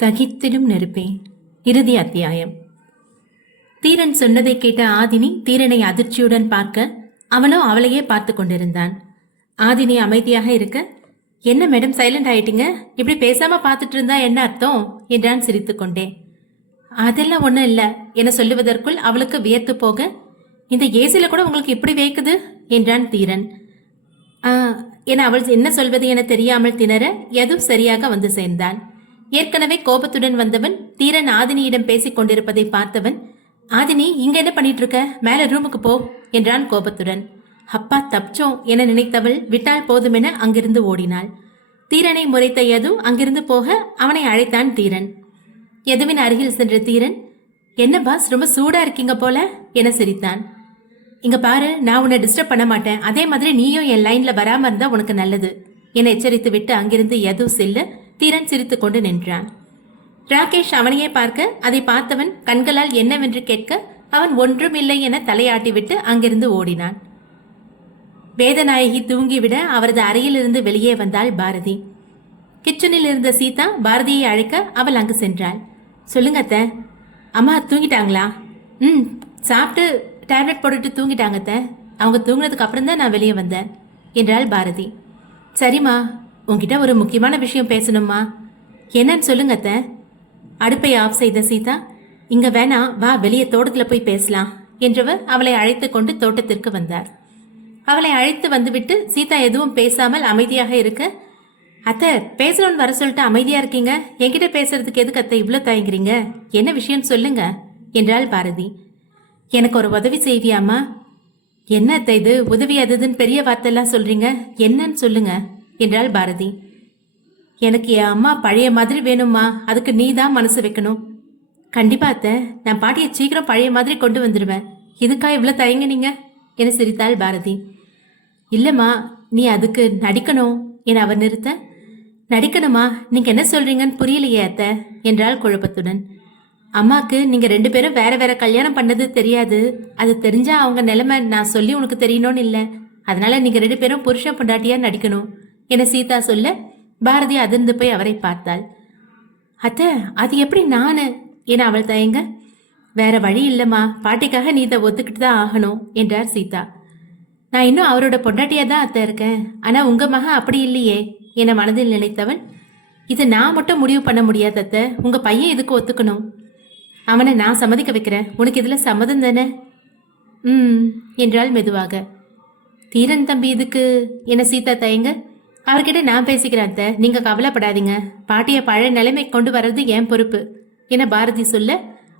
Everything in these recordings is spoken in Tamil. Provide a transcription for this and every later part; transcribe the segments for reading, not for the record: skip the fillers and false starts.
தகித்திடும் நெருப்பே. இறுதி அத்தியாயம். தீரன் சொன்னதை கேட்ட ஆதினி தீரனை அதிர்ச்சியுடன் பார்க்க அவனோ அவளையே பார்த்து கொண்டிருந்தான். ஆதினி அமைதியாக இருக்க, என்ன மேடம் சைலண்ட் ஆயிட்டீங்க, இப்படி பேசாம பார்த்துட்டு இருந்தா என்ன அர்த்தம் என்றான் சிரித்துக்கொண்டே. அதெல்லாம் ஒண்ணும் இல்ல என சொல்லுவதற்குள் அவளுக்கு வியர்த்து போக, இந்த ஏசில கூட உங்களுக்கு இப்படி வேக்குது என்றான் தீரன். என அவள் என்ன சொல்வது என தெரியாமல் திணற எது சரியாக வந்து சேர்ந்தான். ஏற்கனவே கோபத்துடன் வந்தவன் தீரன் ஆதினியிடம் பேசிக் கொண்டிருப்பதை பார்த்தவன், ஆதினி இங்க என்ன பண்ணிட்டு இருக்க, மேல ரூமுக்கு போ என்றான் கோபத்துடன். அப்பா தப்பிச்சோம் என நினைத்தவள் விட்டால் போதுமென அங்கிருந்து ஓடினாள். தீரனை முறைத்த யது அங்கிருந்து போக அவனை அழைத்தான் தீரன். யதுவின் அருகில் சென்ற தீரன், என்ன பாஸ் ரொம்ப சூடா இருக்கீங்க போல என சிரித்தான். இங்க பாரு, நான் உன்னை டிஸ்டர்ப் பண்ண மாட்டேன், அதே மாதிரி நீயும் என் லைன்ல வராம இருந்தா உனக்கு நல்லது என எச்சரித்து விட்டு அங்கிருந்து யது செல்ல தீரன் சிரித்து கொண்டு நின்றான். ராகேஷ் அவனையே பார்க்க அதை பார்த்தவன் கண்களால் என்னவென்று கேட்க அவன் ஒன்றுமில்லை என தலையாட்டிவிட்டு அங்கிருந்து ஓடினான். வேதநாயகி தூங்கிவிட அவரது அறையிலிருந்து வெளியே வந்தாள் பாரதி. கிச்சனில் இருந்த சீதா பாரதியை அழைக்க அவள் அங்கு சென்றாள். சொல்லுங்க அத்தை, அம்மா தூங்கிட்டாங்களா? சாப்பிட்டு டேப்லெட் போட்டுட்டு தூங்கிட்டாங்க அத்தை, அவங்க தூங்கினதுக்கு அப்புறம் தான் நான் வெளியே வந்தேன் என்றாள் பாரதி. சரிம்மா, உன்கிட்ட ஒரு முக்கியமான விஷயம் பேசணுமா? என்னன்னு சொல்லுங்க அத்தை. அடுப்பை ஆஃப் செய்த சீதா, இங்க வேணா வா, வெளியே தோட்டத்துல போய் பேசலாம் என்றவர் அவளை அழைத்து கொண்டு தோட்டத்திற்கு வந்தார். அவளை அழைத்து வந்துவிட்டு சீதா எதுவும் பேசாமல் அமைதியாக இருக்க, அத்தை பேசணும்னு வர சொல்லிட்டு அமைதியா இருக்கீங்க, என்கிட்ட பேசுறதுக்கு எதுக்கு அத்தை இவ்வளவு தயங்குறீங்க, என்ன விஷயம் சொல்லுங்க என்றாள் பாரதி. எனக்கு ஒரு உதவி செய்வியாமா? என்ன அத்தை இது, உதவி அதுன்னு பெரிய வார்த்தையெல்லாம் சொல்றீங்க, என்னன்னு சொல்லுங்க என்றாள் பாரதி. எனக்கு என் அம்மா பழைய மாதிரி வேணும்மா, அதுக்கு நீ தான் மனசு வைக்கணும். கண்டிப்பா அத்தை, நான் பாட்டியை சீக்கிரம் பழைய மாதிரி கொண்டு வந்துடுவேன், இதுக்கா இவ்வளவு தயங்குனீங்க என சிரித்தாள் பாரதி. இல்லம்மா, நீ அதுக்கு நடிக்கணும் என அவர் நிறுத்த, நடிக்கணுமா, நீங்க என்ன சொல்றீங்கன்னு புரியலையே அத்தை என்றாள் குழப்பத்துடன். அம்மாக்கு நீங்க 2 பேரும் வேற வேற கல்யாணம் பண்ணது தெரியாது, அது தெரிஞ்சா அவங்க நிலைமை நான் சொல்லி உனக்கு தெரியணும்னு இல்லை, அதனால நீங்க 2 பேரும் புருஷன் பொண்டாட்டியா நடிக்கணும் என சீதா சொல்ல பாரதி அதிர்ந்து போய் அவரை பார்த்தாள். அத்தை அது எப்படி நானு என அவள் தயங்க, வேற வழி இல்லம்மா, பாட்டிக்காக நீ இதை ஒத்துக்கிட்டு தான் ஆகணும் என்றார் சீதா. நான் இன்னும் அவரோட பொண்டாட்டியா தான் அத்தை இருக்கேன், ஆனா உங்க மக அப்படி இல்லையே என மனதில் நினைத்தவன், இது நான் மட்டும் முடிவு பண்ண முடியாது அத்தை, உங்க பையன் இதுக்கு ஒத்துக்கணும், அவனை நான் சம்மதிக்க வைக்கிறேன், உனக்கு இதுல சம்மதம் தானே? என்றாள் மெதுவாக. தீரன் தம்பி இதுக்கு என சீதா தயங்க, அவர்கிட்ட நான் பேசிக்கிறேன் அத்தை, நீங்க கவலைப்படாதீங்க, பாட்டிய பழைய நிலைமை கொண்டு வர்றது என் பொறுப்பு என பாரதி சொல்ல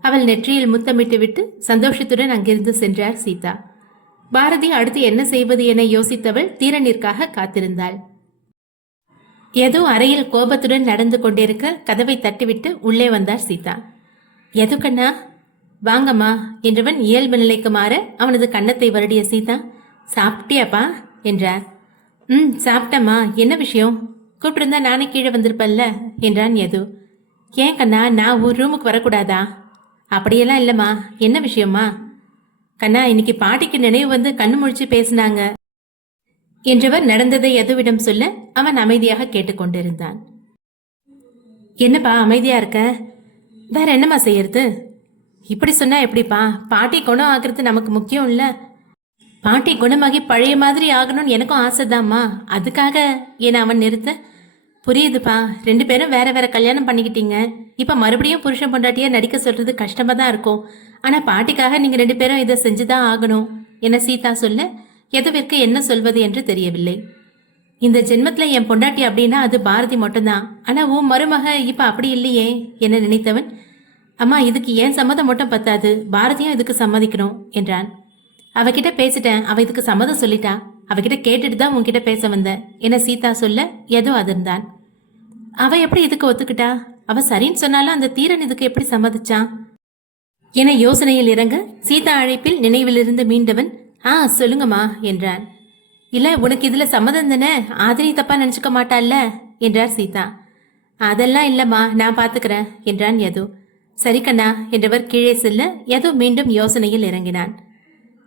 அவள் நெற்றியில் முத்தமிட்டு விட்டு சந்தோஷத்துடன் அங்கிருந்து சென்றார் சீதா. பாரதி அடுத்து என்ன செய்வது என யோசித்தவள் தீரனிற்காக காத்திருந்தாள். ஏதோ அறையில் கோபத்துடன் நடந்து கொண்டிருக்க கதவை தட்டிவிட்டு உள்ளே வந்தார் சீதா. எது கண்ணா, வாங்கம்மா என்றவன் இயல்பு நிலைக்கு மாற அவனது கன்னத்தை வருடிய சீதா, சாப்பிட்டியாப்பா என்றார். சாப்பிட்டம்மா, என்ன விஷயம், கூப்பிட்டிருந்தா நானே கீழே வந்திருப்பல்ல என்றான் யது. ஏன் கண்ணா, நான் ஒரு ரூமுக்கு வரக்கூடாதா? அப்படியெல்லாம் இல்லம்மா, என்ன விஷயம்மா? கண்ணா, இன்னைக்கு பாட்டிக்கு நினைவு வந்து கண்ணு முழிச்சு பேசினாங்க என்றவர் நடந்ததை யதுவிடம் சொல்ல அவன் அமைதியாக கேட்டுக்கொண்டிருந்தான். என்னப்பா அமைதியா இருக்க, வேற என்னம்மா செய்யறது? இப்படி சொன்னா எப்படிப்பா, பாட்டி குணம் ஆகிறது நமக்கு முக்கியம் இல்ல, பாட்டி குணமாகி பழைய மாதிரி ஆகணும்னு எனக்கும் ஆசைதாம்மா, அதுக்காக என அவன் நிறுத்த, புரியுதுப்பா, 2 பேரும் வேற வேற கல்யாணம் பண்ணிக்கிட்டீங்க, இப்ப மறுபடியும் புருஷன் பொண்டாட்டியா நடிக்க சொல்றது கஷ்டமா தான் இருக்கும், ஆனா பாட்டிக்காக நீங்க 2 பேரும் இதை செஞ்சுதான் ஆகணும் என சீதா சொல்ல எதுவிற்கு என்ன சொல்வது என்று தெரியவில்லை. இந்த ஜென்மத்துல என் பொண்டாட்டி அப்படின்னா அது பாரதி மட்டும்தான், ஆனா உன் மருமக இப்ப அப்படி இல்லையே என நினைத்தவன், அம்மா இதுக்கு ஏன் சம்மதம் மட்டும் பத்தாது, பாரதியும் இதுக்கு சம்மதிக்கணும் என்றான். அவகிட்ட பேசிட்டேன், அவ இதுக்கு சம்மதம் சொல்லிட்டா, அவகிட்ட கேட்டுட்டு தான் உன்கிட்ட பேச வந்த என சீதா சொல்ல ஏதோ அதிர்ந்தான். அவ எப்படி இதுக்கு ஒத்துக்கிட்டா, அவ சரின்னு சொன்னாலும் அந்த தீரன் இதுக்கு எப்படி சம்மதிச்சான் என யோசனையில் இறங்க சீதா அழைப்பில் நினைவிலிருந்து மீண்டவன், சொல்லுங்கம்மா என்றான். இல்ல உனக்கு இதுல சம்மதம் தானே, ஆதினி தப்பா நினைச்சுக்க மாட்டாள்ல என்றார் சீதா. அதெல்லாம் இல்லம்மா, நான் பாத்துக்கிறேன் என்றான் யது. சரி கண்ணா என்றவர் கீழே செல்ல யது மீண்டும் யோசனையில் இறங்கினான்.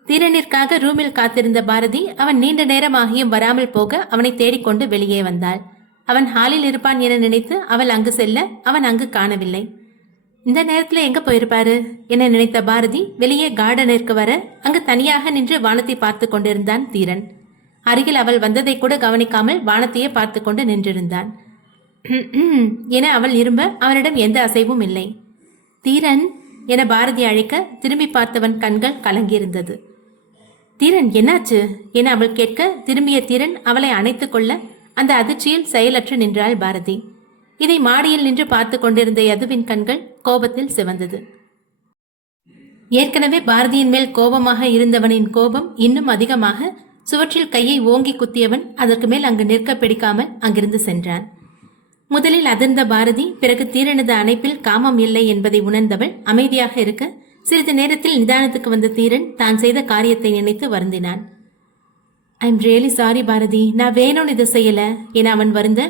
தீரனிற்காக ரூமில் காத்திருந்த பாரதி அவன் நீண்ட நேரமாகியும் வராமல் போக அவனை தேடிக்கொண்டு வெளியே வந்தாள். அவன் ஹாலில் இருப்பான் என நினைத்து அவள் அங்கு செல்ல அவன் அங்கு காணவில்லை. இந்த நேரத்துல எங்க போயிருப்பாரு என நினைத்த பாரதி வெளியே கார்டனிற்கு வர அங்கு தனியாக நின்று வானத்தை பார்த்து கொண்டிருந்தான் தீரன். அருகில் அவள் வந்ததை கூட கவனிக்காமல் வானத்தையே பார்த்து கொண்டு நின்றிருந்தான். என அவள் இரும்ப அவனிடம் எந்த அசைவும் இல்லை. தீரன் என பாரதி அழைக்க திரும்பி பார்த்தவன் கண்கள் கலங்கியிருந்தது. தீரன் என்னாச்சு என அவள் கேட்க திரும்பிய தீரன் அவளை அணைத்துக் கொள்ள அந்த அதிர்ச்சியில் செயலற்று நின்றாள் பாரதி. இதை மாடியில் நின்று பார்த்து கொண்டிருந்த யதுவின் கண்கள் கோபத்தில் சிவந்தது. ஏற்கனவே பாரதியின் மேல் கோபமாக இருந்தவனின் கோபம் இன்னும் அதிகமாக சுவற்றில் கையை ஓங்கி குத்தியவன் அதற்கு மேல் அங்கு நிற்க பிடிக்காமல் அங்கிருந்து சென்றான். முதலில் அதிர்ந்த பாரதி பிறகு தீரனது அணைப்பில் காமம் இல்லை என்பதை உணர்ந்தவள் அமைதியாக இருக்க சிறிது நேரத்தில் நிதானத்துக்கு வந்த தீரன் தான் செய்த காரியத்தை நினைத்து வருந்தினான். I am really sorry Bharathi, நான் வேணும்னு இதை செய்யல என அவன் வருந்த,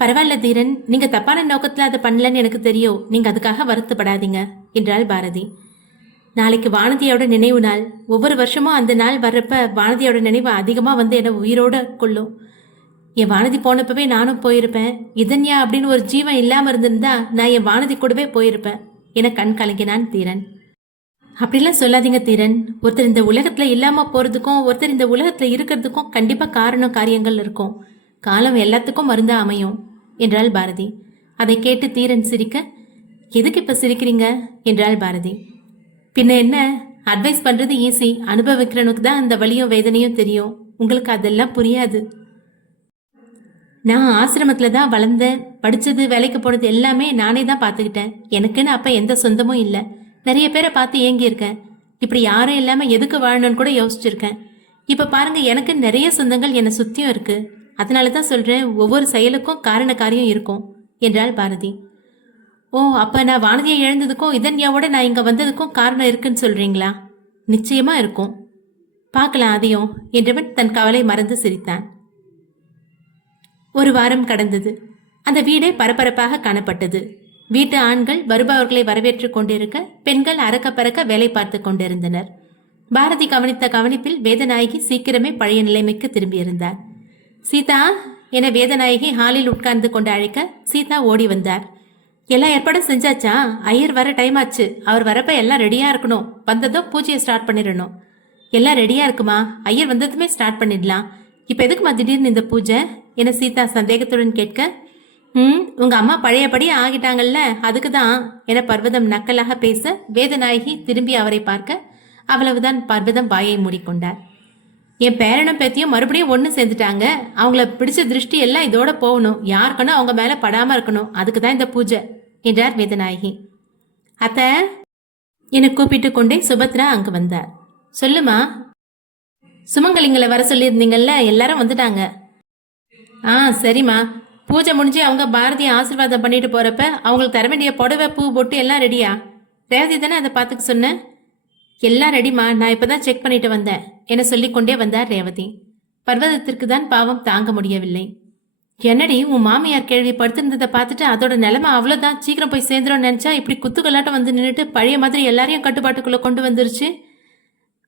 பரவாயில்ல தீரன், நீங்க தப்பான நோக்கத்துல அதை பண்ணலன்னு எனக்கு தெரியும், நீங்க அதுக்காக வருத்தப்படாதீங்க என்றாள் பாரதி. நாளைக்கு வானதியோட நினைவு நாள். ஒவ்வொரு வருஷமும் அந்த நாள் வர்றப்ப வானதியோட நினைவு அதிகமா வந்து என்னை உயிரோட கொள்ளும். என் வானதி போனப்பவே நானும் போயிருப்பேன். இதன்யா அப்படின்னு ஒரு ஜீவன் இல்லாம இருந்திருந்தா நான் என் வானதி கூடவே போயிருப்பேன் என கண் கலங்கினான் தீரன். அப்படிலாம் சொல்லாதீங்க தீரன். ஒருத்தர் இந்த உலகத்துல இல்லாம போறதுக்கும் ஒருத்தர் இந்த உலகத்துல இருக்கிறதுக்கும் கண்டிப்பா காரணம் காரியங்கள் இருக்கும். காலம் எல்லாத்துக்கும் மருந்தா அமையும் என்றாள் பாரதி. அதை கேட்டு தீரன் சிரிக்க, எதுக்கு இப்ப சிரிக்கிறீங்க என்றாள் பாரதி. பின்ன என்ன, அட்வைஸ் பண்றது ஈஸி, அனுபவிக்கிறனுக்கு தான் அந்த வலியும் வேதனையும் தெரியும். உங்களுக்கு அதெல்லாம் புரியாது. நான் ஆசிரமத்துல தான் வளர்ந்தேன், படிச்சது, வேலைக்கு போனது எல்லாமே நானே தான் பார்த்துக்கிட்டேன். எனக்குன்னு அப்ப எந்த சொந்தமும் இல்லை. நிறைய பேரை பார்த்து ஏங்கியிருக்கேன். இப்படி யாரும் இல்லாம எதுக்கு வாழணும்னு கூட யோசிச்சிருக்கேன். இப்ப பாருங்க, எனக்கு நிறைய சொந்தங்கள் என்னை சுத்தியும் இருக்கு. அதனாலதான் சொல்றேன், ஒவ்வொரு செயலுக்கும் காரண காரியம் இருக்கும் என்றாள் பாரதி. ஓ, அப்ப நான் வானதியை இழந்ததுக்கும் இதன்யாவோட நான் இங்க வந்ததுக்கும் காரணம் இருக்குன்னு சொல்றீங்களா? நிச்சயமா இருக்கும், பார்க்கலாம் அதையும் என்றவன் தன் கவலை மறந்து சிரித்தான். ஒரு வாரம் கடந்தது. அந்த வீடே பரபரப்பாக காணப்பட்டது. வீட்டு ஆண்கள் வருபவர்களை வரவேற்றுக் கொண்டிருக்க பெண்கள் அறக்க பறக்க வேலை பார்த்து கொண்டிருந்தனர். பாரதி கவனித்த கவனிப்பில் வேதநாயகி சீக்கிரமே பழைய நிலைமைக்கு திரும்பியிருந்தார். சீதா என வேதநாயகி ஹாலில் உட்கார்ந்து கொண்டு அழைக்க சீதா ஓடி வந்தார். எல்லா ஏற்பாடும் செஞ்சாச்சா? ஐயர் வர டைம் ஆச்சு. அவர் வரப்ப எல்லாம் ரெடியா இருக்கணும். வந்ததும் பூஜையை ஸ்டார்ட் பண்ணிடணும். எல்லாம் ரெடியா இருக்குமா? ஐயர் வந்ததுமே ஸ்டார்ட் பண்ணிடலாம். இப்ப எதுக்குமா திடீர்னு இந்த பூஜை என சீதா சந்தேகத்துடன் கேட்க, உங்க அம்மா பழையபடி ஆகிட்டாங்கல்ல, அதுக்குதான் என பர்வதம் நக்கலாக பேச வேதநாயகி திரும்பி அவரை பார்க்க அவ்வளவுதான் பர்வதம் வாயை மூடிக்கொண்டார். என் பேரனும் பேத்தியும் மறுபடியும் ஒன்று சேர்ந்துட்டாங்க. அவங்கள பிடிச்ச திருஷ்டி எல்லாம் இதோட போகணும். யாருக்குன்னு அவங்க மேல படாம இருக்கணும். அதுக்குதான் இந்த பூஜை என்றார் வேதநாயகி. அத்த என கூப்பிட்டு கொண்டே சுபத்ரா அங்கு வந்தார். சொல்லுமா, சுமங்கலிங்களை வர சொல்லியிருந்தீங்கல்ல, எல்லாரும் வந்துட்டாங்க. சரிம்மா, பூஜை முடிஞ்சு அவங்க பாரதியை ஆசீர்வாதம் பண்ணிட்டு போறப்ப அவங்களுக்கு தர வேண்டிய புடவை, பூ, பொட்டு எல்லாம் ரெடியா? ரேவதி தானே அதை பார்த்துக்க சொன்னேன். எல்லாம் ரெடிமா, நான் இப்பதான் செக் பண்ணிட்டு வந்தேன் என சொல்லிக்கொண்டே வந்தார் ரேவதி. பர்வதத்திற்கு தான் பாவம் தாங்க முடியவில்லை. என்னடி, உன் மாமியார் கேள்வி படுத்திருந்ததை பார்த்துட்டு அதோட நிலைமை அவ்வளோதான், சீக்கிரம் போய் சேர்ந்துடும் நினைச்சா இப்படி குத்துக்கல்லாட்டம் வந்து நின்றுட்டு பழைய மாதிரி எல்லாரையும் கட்டுப்பாட்டுக்குள்ள கொண்டு வந்துருச்சு.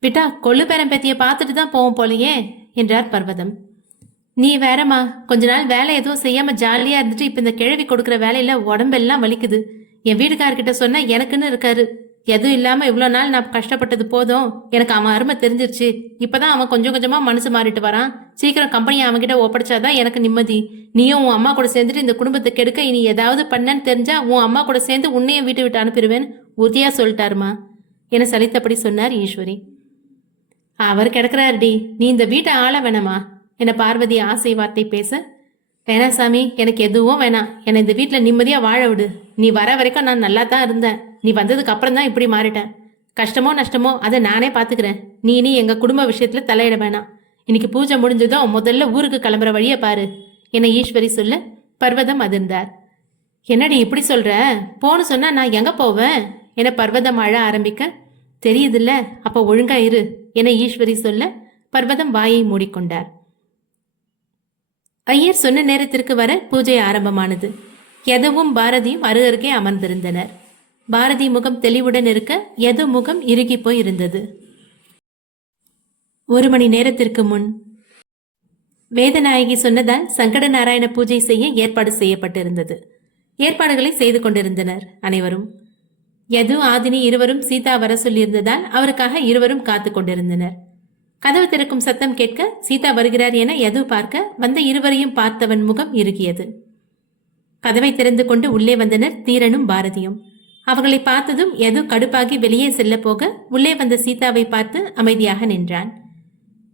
விட்டா கொள்ளு பேரன் பேத்தியை பார்த்துட்டு தான் போவோம் போலையே என்றார் பர்வதம். நீ வேறம்மா, கொஞ்ச நாள் வேலை எதுவும் செய்யாம ஜாலியா இருந்துட்டு இப்ப இந்த கிழவி கொடுக்குற வேலையில உடம்பெல்லாம் வலிக்குது. என் வீட்டுக்காரர்கிட்ட சொன்னா எனக்குன்னு இருக்காரு. எதுவும் இல்லாம இவ்வளவு நாள் நான் கஷ்டப்பட்டது போதும், எனக்கு அவன் அருமை தெரிஞ்சிருச்சு. இப்பதான் அவன் கொஞ்சம் கொஞ்சமா மனசு மாறிட்டு வரான். சீக்கிரம் கம்பெனியை அவன்கிட்ட ஒப்படைச்சாதான் எனக்கு நிம்மதி. நீயும் உன் அம்மா கூட சேர்ந்துட்டு இந்த குடும்பத்தை கெடுக்க இனி ஏதாவது பண்ணன்னு தெரிஞ்சா உன் அம்மா கூட சேர்ந்து உன்னையும் வீட்டை விட்டு அனுப்பிடுவேன் உறுதியா சொல்லிட்டாருமா என சலித்தபடி சொன்னார் ஈஸ்வரி. அவர் கிடக்குறாருடி, நீ இந்த வீட்டை ஆள வேணாமா என பார்வதி ஆசை வார்த்தை பேச, வேணாம் சாமி, எனக்கு எதுவும் வேணாம். என்னை இந்த வீட்டில் நிம்மதியா வாழ விடு. நீ வர வரைக்கும் நான் நல்லா தான் இருந்தேன். நீ வந்ததுக்கு அப்புறம் தான் இப்படி மாறிட்டேன். கஷ்டமோ நஷ்டமோ அதை நானே பாத்துக்கிறேன். நீ இனி எங்க குடும்ப விஷயத்துல தலையிட வேணாம். இன்னைக்கு பூஜை முடிஞ்சதும் முதல்ல ஊருக்கு கிளம்புற வழியை பாரு என ஈஸ்வரி சொல்ல பர்வதம் அதிர்ந்தார். என்னடி இப்படி சொல்ற? போன்னு சொன்னா நான் எங்க போவேன் என பர்வதம் அழ ஆரம்பிக்க, தெரியுதுல்ல, அப்ப ஒழுங்கா இரு என ஈஸ்வரி சொல்ல பர்வதம் வாயை மூடிக்கொண்டார். ஐயர் சொன்ன நேரத்திற்கு வர பூஜை ஆரம்பமானது. யதுவும் பாரதியும் அருகருகே அமர்ந்திருந்தனர். பாரதி முகம் தெளிவுடன் இருக்க யது முகம் இறுகி போய் இருந்தது. 1 மணி நேரத்திற்கு முன் வேதநாயகி சொன்னதால் சங்கட நாராயண பூஜை செய்ய ஏற்பாடு செய்யப்பட்டிருந்தது. ஏற்பாடுகளை செய்து கொண்டிருந்தனர் அனைவரும். யது ஆதினி இருவரும் சீதா வர சொல்லியிருந்ததால் அவருக்காக இருவரும் காத்து கொண்டிருந்தனர். கதவு திறக்கும் சத்தம் கேட்க சீதா வருகிறார் என யது பார்க்க வந்த இருவரையும் பார்த்தவன் முகம் இறுகியது. கதவை திறந்து கொண்டு உள்ளே வந்தனர் தீரனும் பாரதியும். அவர்களை பார்த்ததும் யது கடுப்பாகி வெளியே செல்ல போக உள்ளே வந்த சீதாவை பார்த்து அமைதியாக நின்றான்.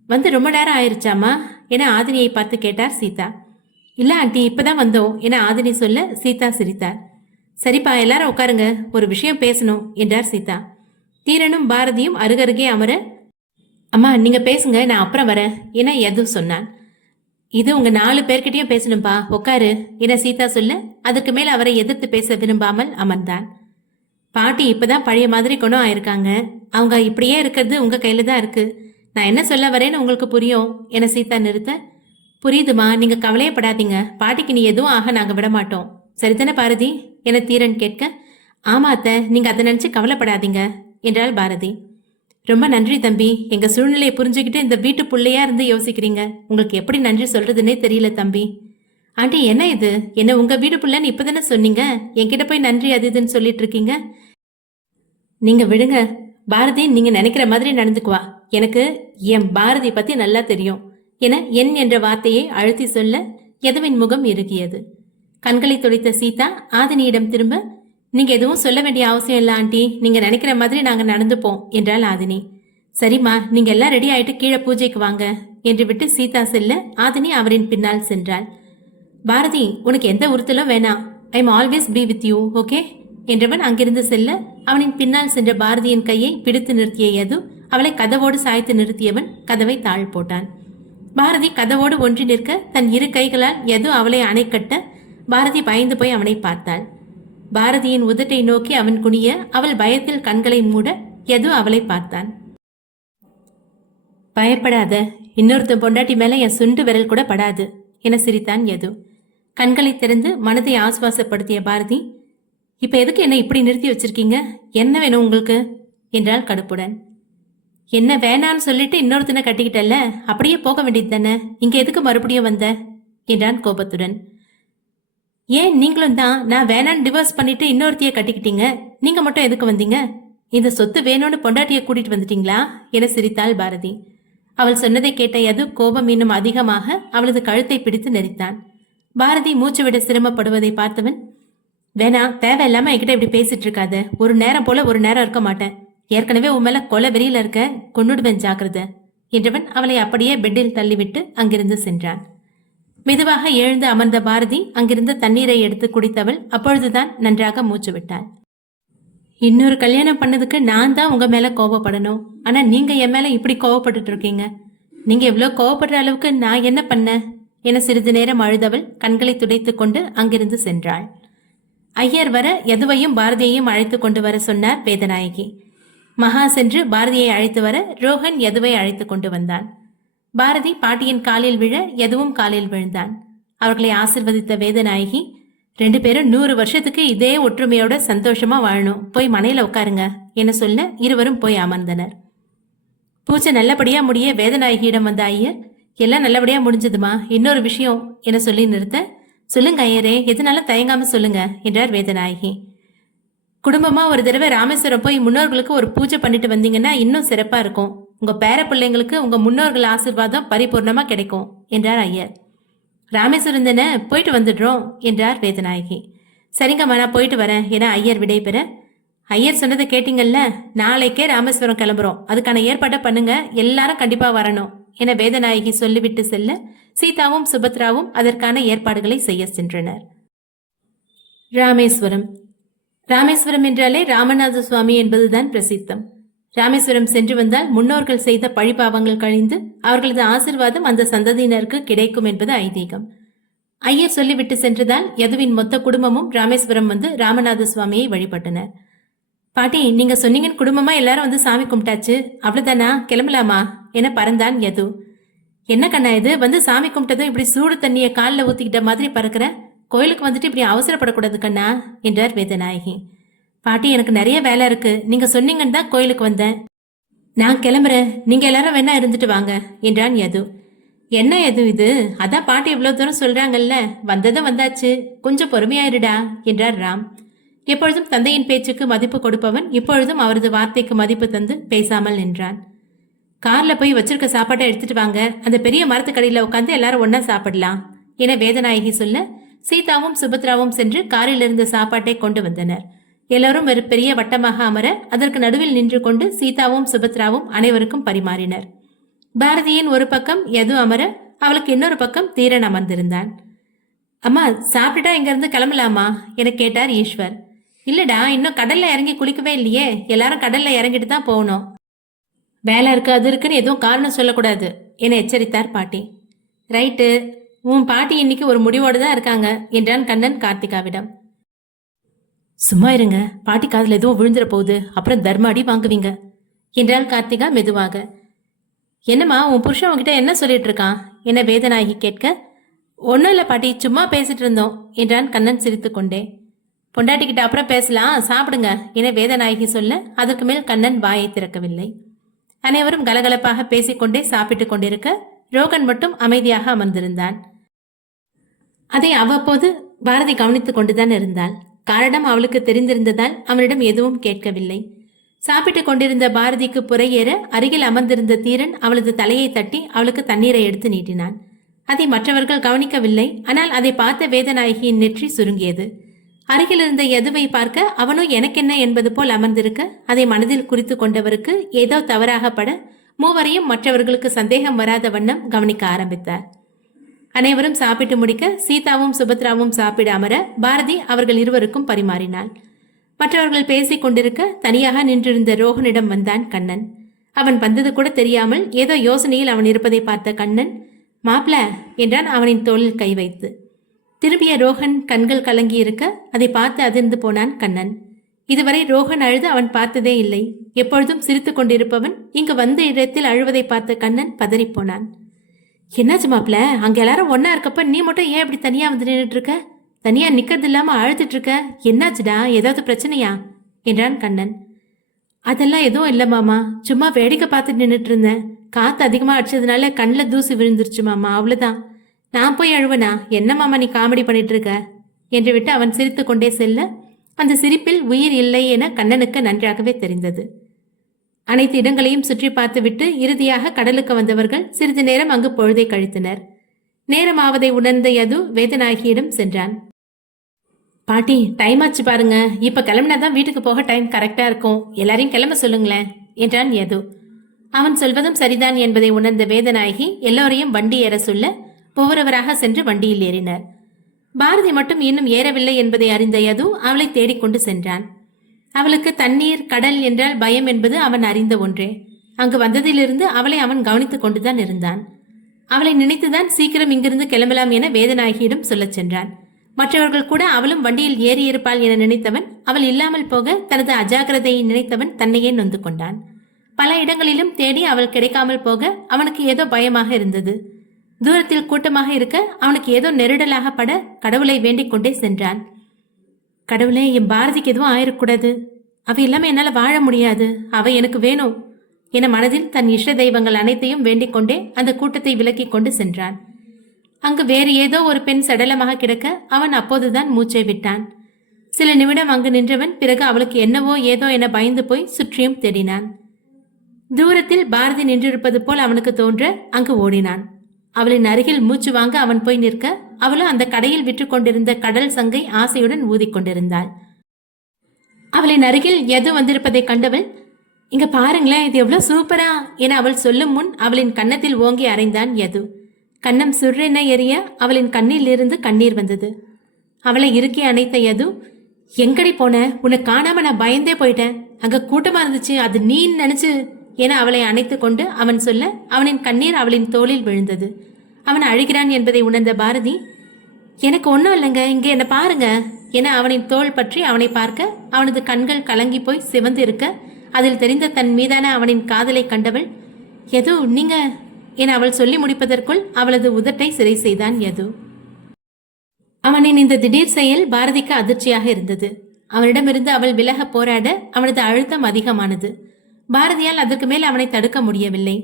வந்து ரொம்ப நேரம் ஆயிருச்சாமா என ஆதினியை பார்த்து கேட்டார் சீதா. இல்ல ஆண்டி, இப்பதான் வந்தோம் என ஆதினி சொல்ல சீதா சிரித்தார். சரிப்பா, எல்லாரும் உட்காருங்க, ஒரு விஷயம் பேசணும் என்றார் சீதா. தீரனும் பாரதியும் அருகருகே அமர, அம்மா நீங்க பேசுங்க, நான் அப்புறம் வரேன் என யது சொன்னான். இது உங்க 4 பேர்கிட்டயும் பேசணும்பா, உட்காரு என சீதா சொல்ல அதற்கு மேல் அவரை எதிர்த்து பேச விரும்பாமல் அமர்ந்தான். பாட்டி இப்பதான் பழைய மாதிரி குணம் ஆயிருக்காங்க. அவங்க இப்படியே இருக்கிறது உங்க கையில தான் இருக்கு. நான் என்ன சொல்ல வரேன்னு உங்களுக்கு புரியும் என சீதா நிறுத்த, புரியுதுமா, நீங்க கவலையப்படாதீங்க, பாட்டிக்கு நீ எதுவும் ஆக நாங்க விட மாட்டோம், சரிதானே பாரதி என தீரன் கேட்க, ஆமா அத்தை, நீங்க அதை நினைச்சு கவலைப்படாதீங்க என்றாள் பாரதி. ரொம்ப நன்றி தம்பி, எங்க சூழ்நிலையை புரிஞ்சுக்கிட்டு இந்த வீட்டு புள்ளையா இருந்து யோசிக்கிறீங்க. உங்களுக்கு எப்படி நன்றி சொல்றதுன்னே தெரியல தம்பி. ஆண்டி என்ன இது, என்ன உங்க வீடு புள்ளன்னு இப்பதானே சொன்னீங்க, என்கிட்ட போய் நன்றி அது இதுன்னு சொல்லிட்டு இருக்கீங்க. நீங்க விடுங்க பாரதி, நீங்க நினைக்கிற மாதிரி நடந்துக்குவா. எனக்கு என் பாரதி பத்தி நல்லா தெரியும் என என் என்ற வார்த்தையை அழுத்தி சொல்ல யதுவின் முகம் இறுகியது. கண்களை துடைத்த சீதா ஆதினியிடம் திரும்ப, நீங்க எதுவும் சொல்ல வேண்டிய அவசியம் இல்ல ஆண்டி, நீங்க நினைக்கிற மாதிரி நாங்க நடந்துப்போம் என்றாள் ஆதினி. சரிம்மா, நீங்க எல்லாம் ரெடி ஆயிட்டு கீழே பூஜைக்கு வாங்க என்று விட்டு சீதா செல்ல ஆதினி அவரின் பின்னால் சென்றாள். பாரதி, உனக்கு எந்த உறுத்தலும் வேணாம், I am always be with you, okay என்றவன் அங்கிருந்து செல்ல அவனின் பின்னால் சென்ற பாரதியின் கையை பிடித்து நிறுத்திய யது அவளை கதவோடு சாய்த்து நிறுத்தியவன் கதவை தாழ் போட்டான். பாரதி கதவோடு ஒன்றி நிற்க தன் 2 கைகளால் யது அவளை அணை கட்ட பாரதி பயந்து போய் அவனை பார்த்தாள். பாரதியின் உதட்டை நோக்கி அவன் குனிய அவள் பயத்தில் கண்களை மூட யது அவளை பார்த்தான். பயப்படாத, இன்னொருத்த பொண்டாட்டி மேல என் சுண்டு விரல் கூட படாது என சிரித்தான் யது. கண்களை திறந்து மனதை ஆசுவாசப்படுத்திய பாரதி, இப்ப எதுக்கு என்ன இப்படி நிறுத்தி வச்சிருக்கீங்க, என்ன வேணும் உங்களுக்கு என்றாள் கடுப்புடன். என்ன வேணான்னு சொல்லிட்டு இன்னொருத்தனை கட்டிக்கிட்டல்ல, அப்படியே போக வேண்டியது தானே, இங்க எதுக்கு மறுபடியும் வந்த என்றான் கோபத்துடன். ஏன் நீங்களும் தான் நான் வேணான்னு டிவோர்ஸ் பண்ணிட்டு இன்னொருத்திய கட்டிக்கிட்டீங்க, நீங்க மட்டும் எதுக்கு வந்தீங்க, இந்த சொத்து வேணும்னு பொண்டாட்டிய கூட்டிட்டு வந்துட்டீங்களா என சிரித்தாள் பாரதி. அவள் சொன்னதை கேட்ட யது கோபம் இன்னும் அதிகமாக அவளது கழுத்தை பிடித்து நெரித்தான். பாரதி மூச்சு விட சிரமப்படுவதை பார்த்தவன், வேணா, தேவையில்லாம என்கிட்ட இப்படி பேசிட்டு இருக்காத, ஒரு நேரம் போல ஒரு நேரம் இருக்க மாட்டேன், ஏற்கனவே உன் மேல கொலை வெறியில இருக்க, கொன்னுடுவேன் ஜாக்கிரத என்றவன் அவளை அப்படியே பெட்டில் தள்ளிவிட்டு அங்கிருந்து சென்றான். மெதுவாக எழுந்து அமர்ந்த பாரதி அங்கிருந்த தண்ணீரை எடுத்து குடித்தவள் அப்பொழுதுதான் நன்றாக மூச்சு விட்டாள். இன்னொரு கல்யாணம் பண்ணதுக்கு நான் தான் உங்க மேல கோவப்படணும், ஆனா நீங்க என் மேல இப்படி கோவப்பட்டு இருக்கீங்க, நீங்க எவ்வளவு கோவப்படுற அளவுக்கு நான் என்ன பண்ண என சிறிது நேரம் அழுதவள் கண்களை துடைத்து கொண்டு அங்கிருந்து சென்றாள். ஐயர் வர யதுவையும் பாரதியையும் அழைத்து கொண்டு வர சொன்னார் வேதநாயகி. மகா சென்று பாரதியை அழைத்து வர ரோஹன் யதுவை அழைத்து கொண்டு வந்தான். பாரதி பாட்டியின் காலில் விழ யதுவும் காலில் விழுந்தான். அவர்களை ஆசிர்வதித்த வேதநாயகி, 2 பேரும் 100 வருஷத்துக்கு இதே ஒற்றுமையோட சந்தோஷமா வாழணும், போய் மனையில உட்காருங்க என சொல்ல இருவரும் போய் அமர்ந்தனர். பூஜை நல்லபடியா முடிய வேதநாயகியிடம் வந்த ஐயர், எல்லாம் நல்லபடியா முடிஞ்சதுமா, இன்னொரு விஷயம் என சொல்லி நிறுத்த, சொல்லுங்க ஐயரே, எதனால தயங்காம சொல்லுங்க என்றார் வேதநாயகி. குடும்பமா ஒரு தடவை ராமேஸ்வரம் போய் முன்னோர்களுக்கு ஒரு பூஜை பண்ணிட்டு வந்தீங்கன்னா இன்னும் சிறப்பா இருக்கும், உங்க பேர பிள்ளைங்களுக்கு உங்க முன்னோர்கள் ஆசீர்வாதம் பரிபூர்ணமா கிடைக்கும் என்றார் ஐயர். ராமேஸ்வரம் தானே, போயிட்டு வந்துடுறோம் என்றார் வேதநாயகி. சரிங்கம்மா, நான் போயிட்டு வரேன் என ஐயர் விடைபெற, ஐயர் சொன்னதை கேட்டீங்கல்ல, நாளைக்கே ராமேஸ்வரம் கிளம்புறோம், அதுக்கான ஏற்பாட்டை பண்ணுங்க, எல்லாரும் கண்டிப்பா வரணும் என வேதநாயகி சொல்லிவிட்டு செல்ல சீதாவும் சுபத்ராவும் அதற்கான ஏற்பாடுகளை செய்ய சென்றனர். ராமேஸ்வரம். ராமேஸ்வரம் என்றாலே ராமநாத சுவாமி என்பதுதான் பிரசித்தம். ராமேஸ்வரம் சென்று வந்தால் முன்னோர்கள் செய்த பழிபாவங்கள் கழிந்து அவர்களது ஆசிர்வாதம் அந்த சந்ததியினருக்கு கிடைக்கும் என்பது ஐதீகம். ஐயர் சொல்லிவிட்டு சென்றதால் யதுவின் மொத்த குடும்பமும் ராமேஸ்வரம் வந்து ராமநாத சுவாமியை வழிபட்டனர். பாட்டி, நீங்க சொன்னீங்கன்னு குடும்பமா எல்லாரும் வந்து சாமி கும்பிட்டாச்சு, அவ்வளவுதானா, கிளம்பலாமா என பறந்தான் யது. என்ன கண்ணா இது, வந்து சாமி கும்பிட்டதும் இப்படி சூடு தண்ணியை காலில் ஊத்திக்கிட்ட மாதிரி பறக்கிற, கோயிலுக்கு வந்துட்டு இப்படி அவசரப்படக்கூடாது கண்ணா என்றார் வேதநாயகி. பாட்டி, எனக்கு நிறைய வேலை இருக்கு, நீங்க சொன்னீங்கன்னு தான் கோயிலுக்கு வந்தேன், நான் கிளம்புறேன், நீங்க எல்லாரும் வேணா இருந்துட்டு வாங்க என்றான் யது. என்ன எது இது? அதான் பாட்டி இவ்வளவு தூரம் சொல்றாங்கல்ல, வந்ததும் வந்தாச்சு, கொஞ்சம் பொறுமையாயிருடா என்றார் ராம். எப்பொழுதும் தந்தையின் பேச்சுக்கு மதிப்பு கொடுப்பவன் இப்பொழுதும் அவரது வார்த்தைக்கு மதிப்பு தந்து பேசாமல் நின்றான். கார்ல போய் வச்சிருக்க சாப்பாட்டை எடுத்துட்டு வாங்க, அந்த பெரிய மரத்துக்கடியில உட்காந்து எல்லாரும் ஒன்னா சாப்பிடலாம் என வேதநாயகி சொல்ல சீதாவும் சுபத்ராவும் சென்று காரில் இருந்த சாப்பாட்டை கொண்டு வந்தனர். எல்லோரும் ஒரு பெரிய வட்டமாக அமர அதற்கு நடுவில் நின்று கொண்டு சீதாவும் சுபத்ராவும் அனைவருக்கும் பரிமாறினர். பாரதியின் ஒரு பக்கம் எது அமர அவளுக்கு இன்னொரு பக்கம் தீரன் அமர்ந்திருந்தான். அம்மா சாப்பிட்டுட்டா இங்க இருந்து கிளம்பலாமா என கேட்டார் ஈஸ்வர். இல்லடா, இன்னும் கடல்ல இறங்கி குளிக்கவே இல்லையே, எல்லாரும் கடல்ல இறங்கிட்டு தான் போகணும். வேலை இருக்கு அது இருக்குன்னு எதுவும் காரணம் சொல்லக்கூடாது என எச்சரித்தார் பாட்டி. ரைட்டு, உன் பாட்டி இன்னைக்கு ஒரு முடிவோடு தான் இருக்காங்க என்றான் கண்ணன் கார்த்திகாவிடம். சும்மா இருங்க, பாட்டி காதுல எதுவும் விழுந்துற போகுது, அப்புறம் தர்ம அடி வாங்குவீங்க என்றாள் கார்த்திகா மெதுவாக. என்னம்மா உன் புருஷன் உன்கிட்ட என்ன சொல்லிட்டு இருக்கான் என வேதநாயகி கேட்க, ஒன்னும் இல்ல பாட்டி, சும்மா பேசிட்டு இருந்தோம் என்றான் கண்ணன் சிரித்து கொண்டே. பொண்டாட்டிக்கிட்ட அப்புறம் பேசலாம், சாப்பிடுங்க என வேதநாயகி சொல்ல அதற்கு மேல் கண்ணன் வாயை திறக்கவில்லை. அனைவரும் கலகலப்பாக பேசிக்கொண்டே சாப்பிட்டுக் கொண்டிருக்க ரோகன் மட்டும் அமைதியாக அமர்ந்திருந்தான். அதை அவ்வப்போது பாரதி கவனித்துக் கொண்டுதான் இருந்தாள். காரணம் அவளுக்கு தெரிந்திருந்ததால் அவனிடம் எதுவும் கேட்கவில்லை. சாப்பிட்டுக் கொண்டிருந்த பாரதிக்கு புறையேற அருகில் அமர்ந்திருந்த தீரன் அவளது தலையை தட்டி அவளுக்கு தண்ணீரை எடுத்து நீட்டினான். அதை மற்றவர்கள் கவனிக்கவில்லை. ஆனால் அதை பார்த்த வேதநாயகியின் நெற்றி சுருங்கியது. அருகில் இருந்த யதுவை பார்க்க அவனோ எனக்கென்ன என்பது போல் அமர்ந்திருக்க அதை மனதில் குறித்து கொண்டவருக்கு ஏதோ தவறாகப்பட மூவரையும் மற்றவர்களுக்கு சந்தேகம் வராத வண்ணம் கவனிக்க ஆரம்பித்தார். அனைவரும் சாப்பிட்டு முடிக்க சீதாவும் சுபத்ராவும் சாப்பிட அமர பாரதி அவர்கள் இருவருக்கும் பரிமாறினாள். மற்றவர்கள் பேசிக் கொண்டிருக்க தனியாக நின்றிருந்த ரோகனிடம் வந்தான் கண்ணன். அவன் வந்தது கூட தெரியாமல் ஏதோ யோசனையில் அவன் இருப்பதை பார்த்த கண்ணன், மாப்ள என்றான் அவனின் தோளில் கை வைத்து. திரும்பிய ரோகன் கண்கள் கலங்கி இருக்க அதை பார்த்து அதிர்ந்து போனான் கண்ணன். இதுவரை ரோகன் அழுது அவன் பார்த்ததே இல்லை. எப்பொழுதும் சிரித்து கொண்டிருப்பவன் இங்கு வந்த இடத்தில் அழுவதை பார்த்த கண்ணன் பதறிப்போனான். என்னாச்சு மாப்ள, அங்க எல்லாரும் ஒன்னா இருக்கப்ப நீ மட்டும் ஏன் இப்படி தனியா வந்து நின்றுட்டு இருக்க? தனியா நிக்கிறது இல்லாம அழுதுட்டு இருக்க, என்னாச்சுடா, ஏதாவது பிரச்சனையா என்றான் கண்ணன். அதெல்லாம் எதுவும் இல்ல மாமா, சும்மா வேடிக்கை பார்த்துட்டு நின்றுட்டு இருந்தேன். காத்து அதிகமா அடிச்சதுனால கண்ணில் தூசி விழுந்துருச்சு மாமா, அவ்வளவுதான். நான் போய் அழுவனா? என்ன மாமா நீ காமெடி பண்ணிட்டு இருக்க என்று விட்டு அவன் சிரித்து கொண்டே செல்ல அந்த சிரிப்பில் உயிர் இல்லை என கண்ணனுக்கு நன்றாகவே தெரிந்தது. அனைத்து இடங்களையும் சுற்றி பார்த்துவிட்டு இறுதியாக கடலுக்கு வந்தவர்கள் சிறிது நேரம் அங்கு பொழுதை கழித்தனர். நேரமாவதை உணர்ந்த யது வேதநாயகியிடம் சென்றான். பாட்டி, டைம் ஆச்சு பாருங்க, இப்ப கிளம்பினாதான் வீட்டுக்கு போக டைம் கரெக்டா இருக்கும், எல்லாரையும் கிளம்ப சொல்லுங்களேன் என்றான் யது. அவன் சொல்வதும் சரிதான் என்பதை உணர்ந்த வேதநாயகி எல்லோரையும் வண்டி ஏற சொல்ல ஒவ்வொருவராக சென்று வண்டியில் ஏறினர். பாரதி மட்டும் இன்னும் ஏறவில்லை என்பதை அறிந்த யது அவளை தேடிக்கொண்டு சென்றான். அவளுக்கு தண்ணீர் கடல் என்றால் பயம் என்பது அவன் அறிந்த ஒன்றே. அங்கு வந்ததிலிருந்து அவளை அவன் கவனித்துக் கொண்டுதான் இருந்தான். அவளை நினைத்துதான் சீக்கிரம் இங்கிருந்து கிளம்பலாம் என வேதநாயகியிடம் சொல்லச் சென்றான். மற்றவர்கள் கூட அவளும் வண்டியில் ஏறியிருப்பாள் என நினைத்தவன் அவள் இல்லாமல் போக தனது அஜாக்கிரதையை நினைத்தவன் தன்னையே நொந்து கொண்டான். பல இடங்களிலும் தேடி அவள் கிடைக்காமல் போக அவனுக்கு ஏதோ பயமாக இருந்தது. தூரத்தில் கூட்டமாக இருக்க அவனுக்கு ஏதோ நெருடலாக பட கடவுளை வேண்டிக் கொண்டே சென்றான். கடவுளே, என் பாரதிக்கு எதுவும் ஆயிடக்கூடாது, அவ இல்லாம என்னால வாழ முடியாது, அவ எனக்கு வேணும் என மனதில் தன் இஷ்ட தெய்வங்கள் அனைத்தையும் வேண்டிக் கொண்டே அந்த கூட்டத்தை விலக்கி கொண்டு சென்றான். அங்கு வேறு ஏதோ ஒரு பெண் சடலமாக கிடக்க அவன் அப்போதுதான் மூச்சை விட்டான். சில நிமிடம் அங்கு நின்றவன் பிறகு அவளுக்கு என்னவோ ஏதோ என பயந்து போய் சுற்றியும் தேடினான். தூரத்தில் பாரதி நின்றிருப்பது போல் அவனுக்கு தோன்ற அங்கு ஓடினான். அவளின் அருகில் மூச்சு வாங்க அவன் போய் நிற்க அவளும் அந்த கடையில் விற்று கொண்டிருந்த கடல் சங்கை ஆசையுடன் ஊதிக்கொண்டிருந்தாள். அவளின் அருகில் எது வந்திருப்பதை கண்டவள், இங்க பாருங்களேன், இது எவ்வளவு சூப்பரா என அவள் சொல்லும் முன் அவளின் கன்னத்தில் ஓங்கி அறைந்தான் யது. கன்னம் சுர்ரென எரிய அவளின் கண்ணில் இருந்து கண்ணீர் வந்தது. அவளை இறுக்கி அணைத்த யது, எங்கடி போன, உன்னை காணாம நான் பயந்தே போயிட்டேன், அங்க கூட்டமா இருந்துச்சு, அது நீ நினைச்சு என அவளை அணைத்து கொண்டு அவன் சொல்ல அவனின் கண்ணீர் அவளின் தோளில் விழுந்தது. அவன் அழுகிறான் என்பதை உணர்ந்த பாரதி, எனக்கு ஒன்றும் இல்லைங்க, இங்கே என்ன பாருங்க என அவனின் தோள் பற்றி அவனை பார்க்க அவனது கண்கள் கலங்கி போய் சிவந்து இருக்க அதில் தெரிந்த தன் மீதான அவனின் காதலை கண்டவள், யது நீங்க என அவள் சொல்லி முடிப்பதற்குள் அவளது உதட்டை சிறை செய்தான் யது. அவனின் இந்த திடீர் செயல் பாரதிக்கு அதிர்ச்சியாக இருந்தது. அவனிடமிருந்து அவள் விலக போராட அவனது அழுத்தம் அதிகமானது. பாரதியால் அதற்கு மேல் அவனை தடுக்க முடியவில்லை.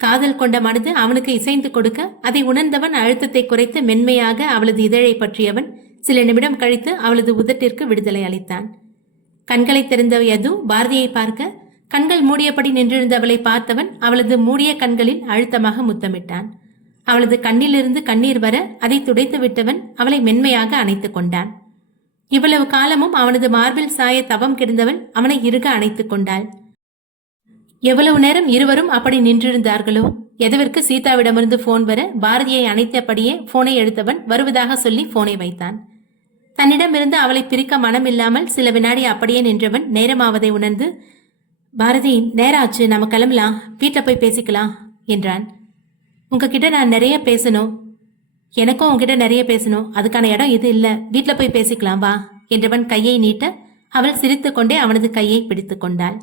காதல் கொண்ட மனது அவனுக்கு இசைந்து கொடுக்க அதை உணர்ந்தவன் அழுத்தத்தை குறைத்து மென்மையாக அவளது இதழை பற்றியவன் சில நிமிடம் கழித்து அவளது உதட்டிற்கு விடுதலை அளித்தான். கண்களை திறந்த யது பாரதியை பார்க்க கண்கள் மூடியபடி நின்றிருந்தவளை பார்த்தவன் அவளது மூடிய கண்களில் அழுத்தமாக முத்தமிட்டான். அவளது கண்ணிலிருந்து கண்ணீர் வர அதை துடைத்து விட்டவன் அவளை மென்மையாக அணைத்துக் கொண்டான். இவ்வளவு காலமும் அவனது மார்பில் சாய தவம் கிடந்தவள் அவனை இறுக அணைத்துக் கொண்டாள். எவ்வளவு நேரம் இருவரும் அப்படி நின்றிருந்தார்களோ, எதவிற்கு சீதாவிடமிருந்து போன் வர பாரதியை அணைத்தபடியே போனை எடுத்தவன் வருவதாக சொல்லி போனை வைத்தான். தன்னிடமிருந்து அவளை பிரிக்க மனமில்லாமல் சில வினாடி அப்படியே நின்றவன் நேரமாவதை உணர்ந்து, பாரதி நேராச்சு, நம்ம கிளம்பலாம், வீட்டில் போய் பேசிக்கலாம் என்றான். உங்ககிட்ட நான் நிறைய பேசணும். எனக்கும் உங்ககிட்ட நிறைய பேசணும். அதுக்கான இடம் இது இல்லை, வீட்டில் போய் பேசிக்கலாம் வா என்றவன் கையை நீட்ட அவள் சிரித்துக்கொண்டே அவனது கையை பிடித்து கொண்டாள்.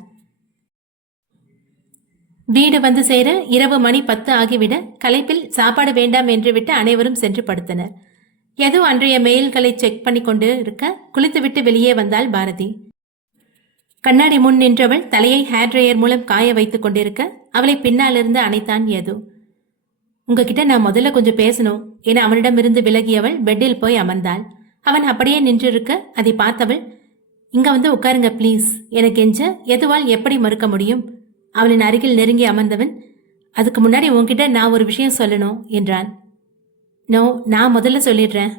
வீடு வந்து சேர இரவு மணி 10 ஆகிவிட களைப்பில் சாப்பாடு வேண்டாம் என்று விட்டு அனைவரும் சென்று படுத்தனர். ஏதோ அன்றைய மெயில்களை செக் பண்ணி கொண்டு இருக்க குளித்துவிட்டு வெளியே வந்தாள் பாரதி. கண்ணாடி முன் நின்றவள் தலையை ஹேர் ட்ரையர் மூலம் காய வைத்துக் கொண்டிருக்க அவளை பின்னாலிருந்து அணைத்தான் யது. உங்ககிட்ட நான் முதல்ல கொஞ்சம் பேசணும் என அவனிடமிருந்து விலகியவள் பெட்டில் போய் அமர்ந்தாள். அவன் அப்படியே நின்றிருக்க அதை பார்த்தவள், இங்க வந்து உட்காருங்க ப்ளீஸ் என கெஞ்ச யதுவால் எப்படி மறுக்க முடியும்? அவளின் அருகில் நெருங்கி அமர்ந்தவன், அதுக்கு முன்னாடி உன்கிட்ட நான் ஒரு விஷயம் சொல்லணும் என்றான். நோ, நான் முதல்ல சொல்லிடுறேன்.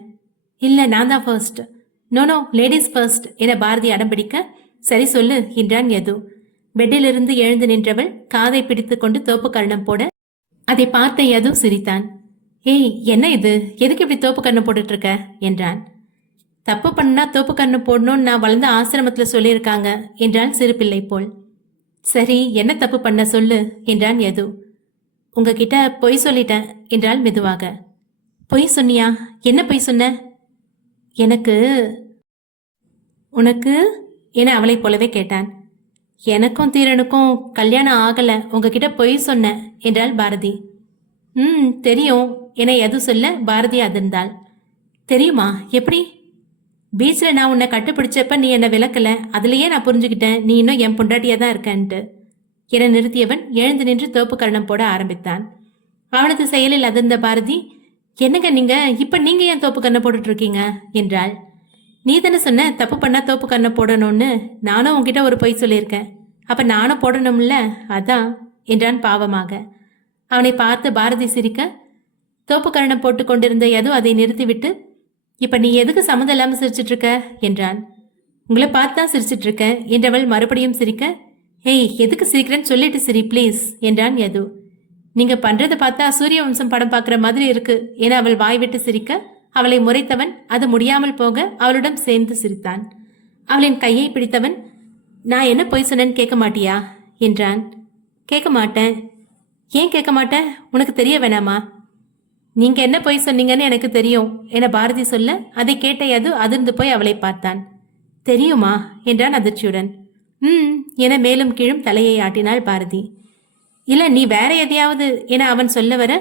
இல்லை, நான் தான் ஃபர்ஸ்ட். நோ லேடிஸ் ஃபர்ஸ்ட் என பாரதி அடம்பிடிக்க, சரி சொல்லு என்றான் யது. பெட்டிலிருந்து எழுந்து நின்றவள் காதை பிடித்து கொண்டு தோப்பு கர்ணம் போட அதை பார்த்த யது சிரித்தான். ஏய், என்ன இது, எதுக்கு இப்படி தோப்பு கர்ணம் போட்டுட்டு இருக்க என்றான். தப்பு பண்ணா தோப்பு கர்ணம் போடணும்னு நான் வளர்ந்த ஆசிரமத்தில் சொல்லியிருக்காங்க என்றான் சிறு பிள்ளை போல். சரி, என்ன தப்பு பண்ண சொல்லு என்றான் யது. உங்ககிட்ட பொய் சொல்லிட்டேன் என்றாள் மெதுவாக. பொய் சொன்னியா? என்ன பொய் சொன்ன? உனக்கு என அவளை போலவே கேட்டான். எனக்கும் தீரனுக்கும் கல்யாணம் ஆகல, உங்ககிட்ட பொய் சொன்ன என்றாள் பாரதி. தெரியும் என யது சொல்ல பாரதி அதிர்ந்தாள். தெரியுமா? எப்படி? பீச்சில் நான் உன்னை கட்டுப்பிடிச்சப்ப நீ என்னை விளக்கல, அதுலேயே நான் புரிஞ்சுக்கிட்டேன் நீ இன்னும் என் பொண்டாட்டியாக தான் இருக்கன்ட்டு என நிறுத்தியவன் எழுந்து நின்று தோப்பு கரணம் போட ஆரம்பித்தான். அவனது செயலில் அதிர்ந்த பாரதி, என்னங்க நீங்க ஏன் தோப்பு கண்ணை போட்டுட்டு இருக்கீங்க என்றாள். நீ தானே சொன்ன தப்பு பண்ணா தோப்பு கண்ணை போடணும்னு. நானும் உன்கிட்ட ஒரு பொய் சொல்லியிருக்கேன், அப்ப நானும் போடணும்ல, அதான் என்றான் பாவமாக. அவனை பார்த்து பாரதி சிரிக்க தோப்பு கரணம் போட்டு கொண்டிருந்த யது அதை நிறுத்திவிட்டு, இப்ப நீ எதுக்கு சம்மந்தம் இல்லாம சிரிச்சிட்டு இருக்க என்றான். உங்களை பார்த்து தான் சிரிச்சிட்டு இருக்க என்றவள் மறுபடியும் சிரிக்க, ஏய் எதுக்கு சிரிக்கிறேன்னு சொல்லிட்டு சிரி ப்ளீஸ் என்றான் யது. நீங்க பண்றதை பார்த்தா சூரிய வம்சம் படம் பார்க்குற மாதிரி இருக்கு என அவள் வாய்விட்டு சிரிக்க அவளை முறைத்தவன் அது முடியாமல் போக அவளுடன் சேர்ந்து சிரித்தான். அவளின் கையை பிடித்தவன், நான் என்ன பொய் சொன்னேன்னு கேட்க மாட்டியா என்றான். கேட்க மாட்டேன். ஏன் கேட்க மாட்டேன்? உனக்கு தெரிய வேணாமா? நீங்க என்ன பொய் சொன்னீங்கன்னு எனக்கு தெரியும் என பாரதி சொல்ல அதை கேட்ட யது அதிர்ந்து போய் அவளை பார்த்தான். தெரியுமா என்றான் அதிர்ச்சியுடன். என மேலும் கீழும் தலையை ஆட்டினாள் பாரதி. இல்ல நீ வேற எதையாவது என அவன் சொல்ல வர,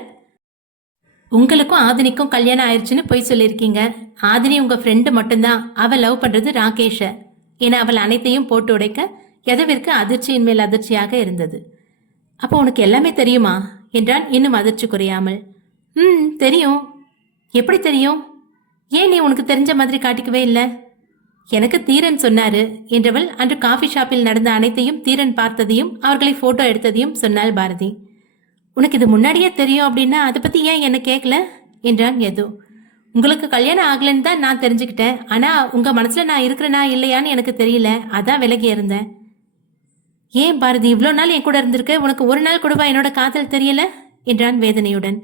உங்களுக்கும் ஆதினிக்கும் கல்யாணம் ஆயிடுச்சுன்னு பொய் சொல்லியிருக்கீங்க. ஆதினி உங்க ஃப்ரெண்டு மட்டும்தான், அவ லவ் பண்றது ராகேஷ என அவள் அனைத்தையும் போட்டு உடைக்க யதுவிற்கு அதிர்ச்சியின் மேல் அதிர்ச்சியாக இருந்தது. அப்போ உனக்கு எல்லாமே தெரியுமா என்றான் இன்னும் அதிர்ச்சி குறையாமல். தெரியும். எப்படி தெரியும்? ஏன் நீ உனக்கு தெரிஞ்ச மாதிரி காட்டிக்கவே இல்லை? எனக்கு தீரன் சொன்னாரு என்றவள் அன்று காஃபி ஷாப்பில் நடந்த அனைத்தையும் தீரன் பார்த்ததையும் அவர்களை போட்டோ எடுத்ததையும் சொன்னாள் பாரதி. உனக்கு இது முன்னாடியே தெரியும் அப்படின்னா அதை பத்தி ஏன் என்ன கேட்கல என்றான் யது. உங்களுக்கு கல்யாணம் ஆகலன்னு தான் நான் தெரிஞ்சுக்கிட்டேன், ஆனா உங்க மனசுல நான் இருக்கிறேனா இல்லையான்னு எனக்கு தெரியல, அதான் விலகி இருந்தேன். ஏன் பாரதி இவ்வளோ நாள் என் கூட இருந்திருக்க, உனக்கு ஒரு நாள் கூடவா என்னோட காதல் தெரியல என்றான் வேதனையுடன்.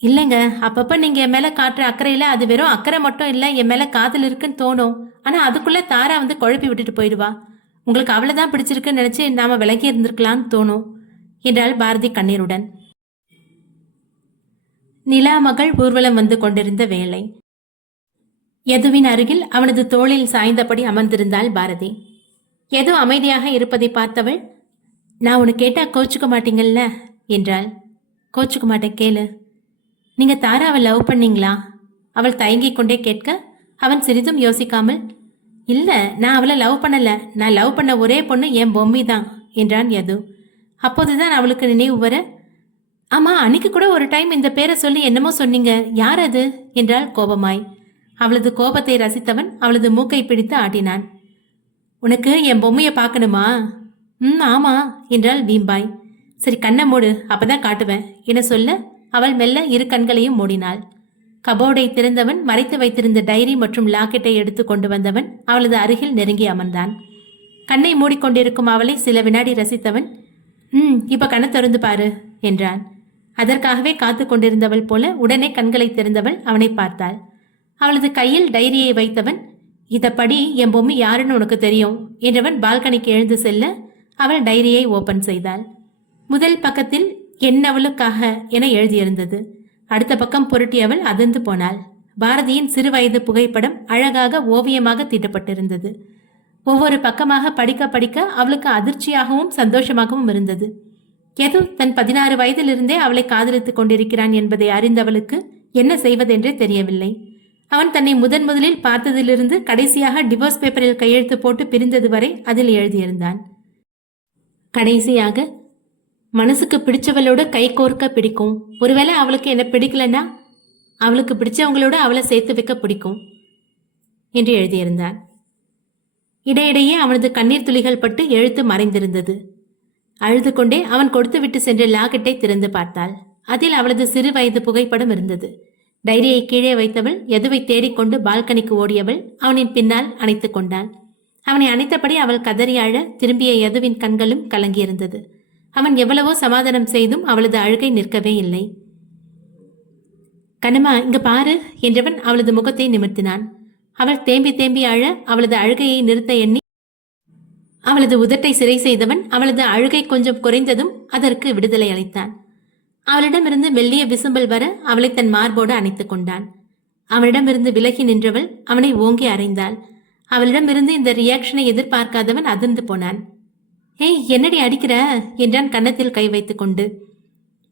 இல்லைங்க, அப்பப்ப நீங்க என் மேல காட்டுற அக்கறையில அது வெறும் அக்கறை மட்டும் இல்ல, என் மேல காதல் இருக்குன்னு தோணும். ஆனா அதுக்குள்ள தாரா வந்து குழப்பி விட்டுட்டு போயிடுவா. உங்களுக்கு அவளைதான் பிடிச்சிருக்குன்னு நினைச்சு நாம விலகி இருந்திருக்கலான்னு தோணும் என்றாள் பாரதி கண்ணீருடன். நிலா மகள் ஊர்வலம் வந்து கொண்டிருந்த வேளை. யதுவின் அருகில் அவனது தோளில் சாய்ந்தபடி அமர்ந்திருந்தாள் பாரதி. யது அமைதியாக இருப்பதை பார்த்தவள், நான் உனக்கு கேட்டா கோச்சுக்க மாட்டீங்கல்ல என்றாள். கோச்சுக்க மாட்டேன், கேளு. நீங்க தாராவை லவ் பண்ணீங்களா? அவள் தயங்கிக் கொண்டே கேட்க அவன் சிறிதும் யோசிக்காமல், இல்ல நான் அவளை லவ் பண்ணல, நான் லவ் பண்ண ஒரே பொண்ணு என் பொம்மி தான் என்றான் யது. அப்போதுதான் அவளுக்கு நினைவு வர, ஆமா, அன்னைக்கு கூட ஒரு டைம் இந்த பேரை சொல்லி என்னமோ சொன்னீங்க, யார் அது என்றாள் கோபமாய். அவளது கோபத்தை ரசித்தவன் அவளது மூக்கை பிடித்து ஆட்டினான். உனக்கு என் பொம்மையை பார்க்கணுமா? ஆமா என்றாள் வீம்பாய். சரி, கண்ணை மூடு, அப்பதான் காட்டுவேன் என சொல்ல அவள் மெல்ல இரு கண்களையும் மூடினாள். கபோர்டை திறந்தவன் மறைத்து வைத்திருந்த டைரி மற்றும் லாக்கெட்டை எடுத்து கொண்டு வந்தவன் அவளது அருகில் நெருங்கி அமர்ந்தான். கண்ணை மூடிக்கொண்டிருக்கும் அவளை சில வினாடி ரசித்தவன், இப்ப கண்ணை திறந்து பாரு என்றான். அதற்காகவே காத்து கொண்டிருந்தவள் போல உடனே கண்களை திறந்தவள் அவனை பார்த்தாள். அவளது கையில் டைரியை வைத்தவன், இதப்படி என் பொம்மை யாருன்னு உனக்கு தெரியும் என்றவன் பால்கனிக்கு எழுந்து செல்ல அவள் டைரியை ஓபன் செய்தாள். முதல் பக்கத்தில் என்னவளுக்காக என எழுதியிருந்தது. அடுத்த பக்கம் புரட்டியவள் அதிர்ந்து போனாள். பாரதியின் சிறுவயது புகைப்படம் அழகாக ஓவியமாக தீட்டப்பட்டிருந்தது. ஒவ்வொரு பக்கமாக படிக்க படிக்க அவளுக்கு அதிர்ச்சியாகவும் சந்தோஷமாகவும் இருந்தது. ஏதோ தன் 16 வயதிலிருந்தே அவளை காதலித்துக் கொண்டிருக்கிறான் என்பதை அறிந்தவளுக்கு என்ன செய்வதென்றே தெரியவில்லை. அவன் தன்னை முதலில் பார்த்ததிலிருந்து கடைசியாக டிவோர்ஸ் பேப்பரில் கையெழுத்து போட்டு பிரிந்தது வரை அதில் எழுதியிருந்தான். கடைசியாக, மனசுக்கு பிடிச்சவளோட கை கோர்க்க பிடிக்கும், ஒருவேளை அவளுக்கு என்ன பிடிக்கலன்னா அவளுக்கு பிடிச்சவங்களோட அவளை சேர்த்து வைக்க பிடிக்கும் என்று எழுதியிருந்தான். இடையிடையே அவனது கண்ணீர் துளிகள் பட்டு எழுத்து மறைந்திருந்தது. அழுது கொண்டே அவன் கொடுத்து விட்டு சென்ற லாக்கெட்டை திறந்து பார்த்தாள். அதில் அவளது சிறு வயது புகைப்படம் இருந்தது. டைரியை கீழே வைத்தவள் எதுவை தேடிக்கொண்டு பால்கனிக்கு ஓடியவள் அவனின் பின்னால் அணைத்து கொண்டாள். அவனை அணைத்தபடி அவள் கதறியாழ திரும்பிய யதுவின் கண்களும் கலங்கியிருந்தது. அவன் எவ்வளவோ சமாதானம் செய்தும் அவளது அழுகை நிற்கவே இல்லை. கண்ணம்மா, இங்க பாரு என்றவன் அவளது முகத்தை நிமிர்த்தினான். அவள் தேம்பி தேம்பி அழ அவளது அழுகையை நிறுத்த எண்ணி அவளது உதட்டை சிறை செய்தவன் அவளது அழுகை கொஞ்சம் குறைந்ததும் அதற்கு விடுதலை அளித்தான். அவளிடமிருந்து மெல்லிய விசும்பல் வர அவளை தன் மார்போடு அணைத்துக் கொண்டான். அவளிடமிருந்து விலகி நின்றவள் அவனை ஓங்கி அறைந்தாள். அவளிடமிருந்து இந்த ரியாக்ஷனை எதிர்பார்க்காதவன் அதிர்ந்து போனான். ஏய், என்னடி அடிக்கிற என்றான் கன்னத்தில் கை வைத்துக் கொண்டு.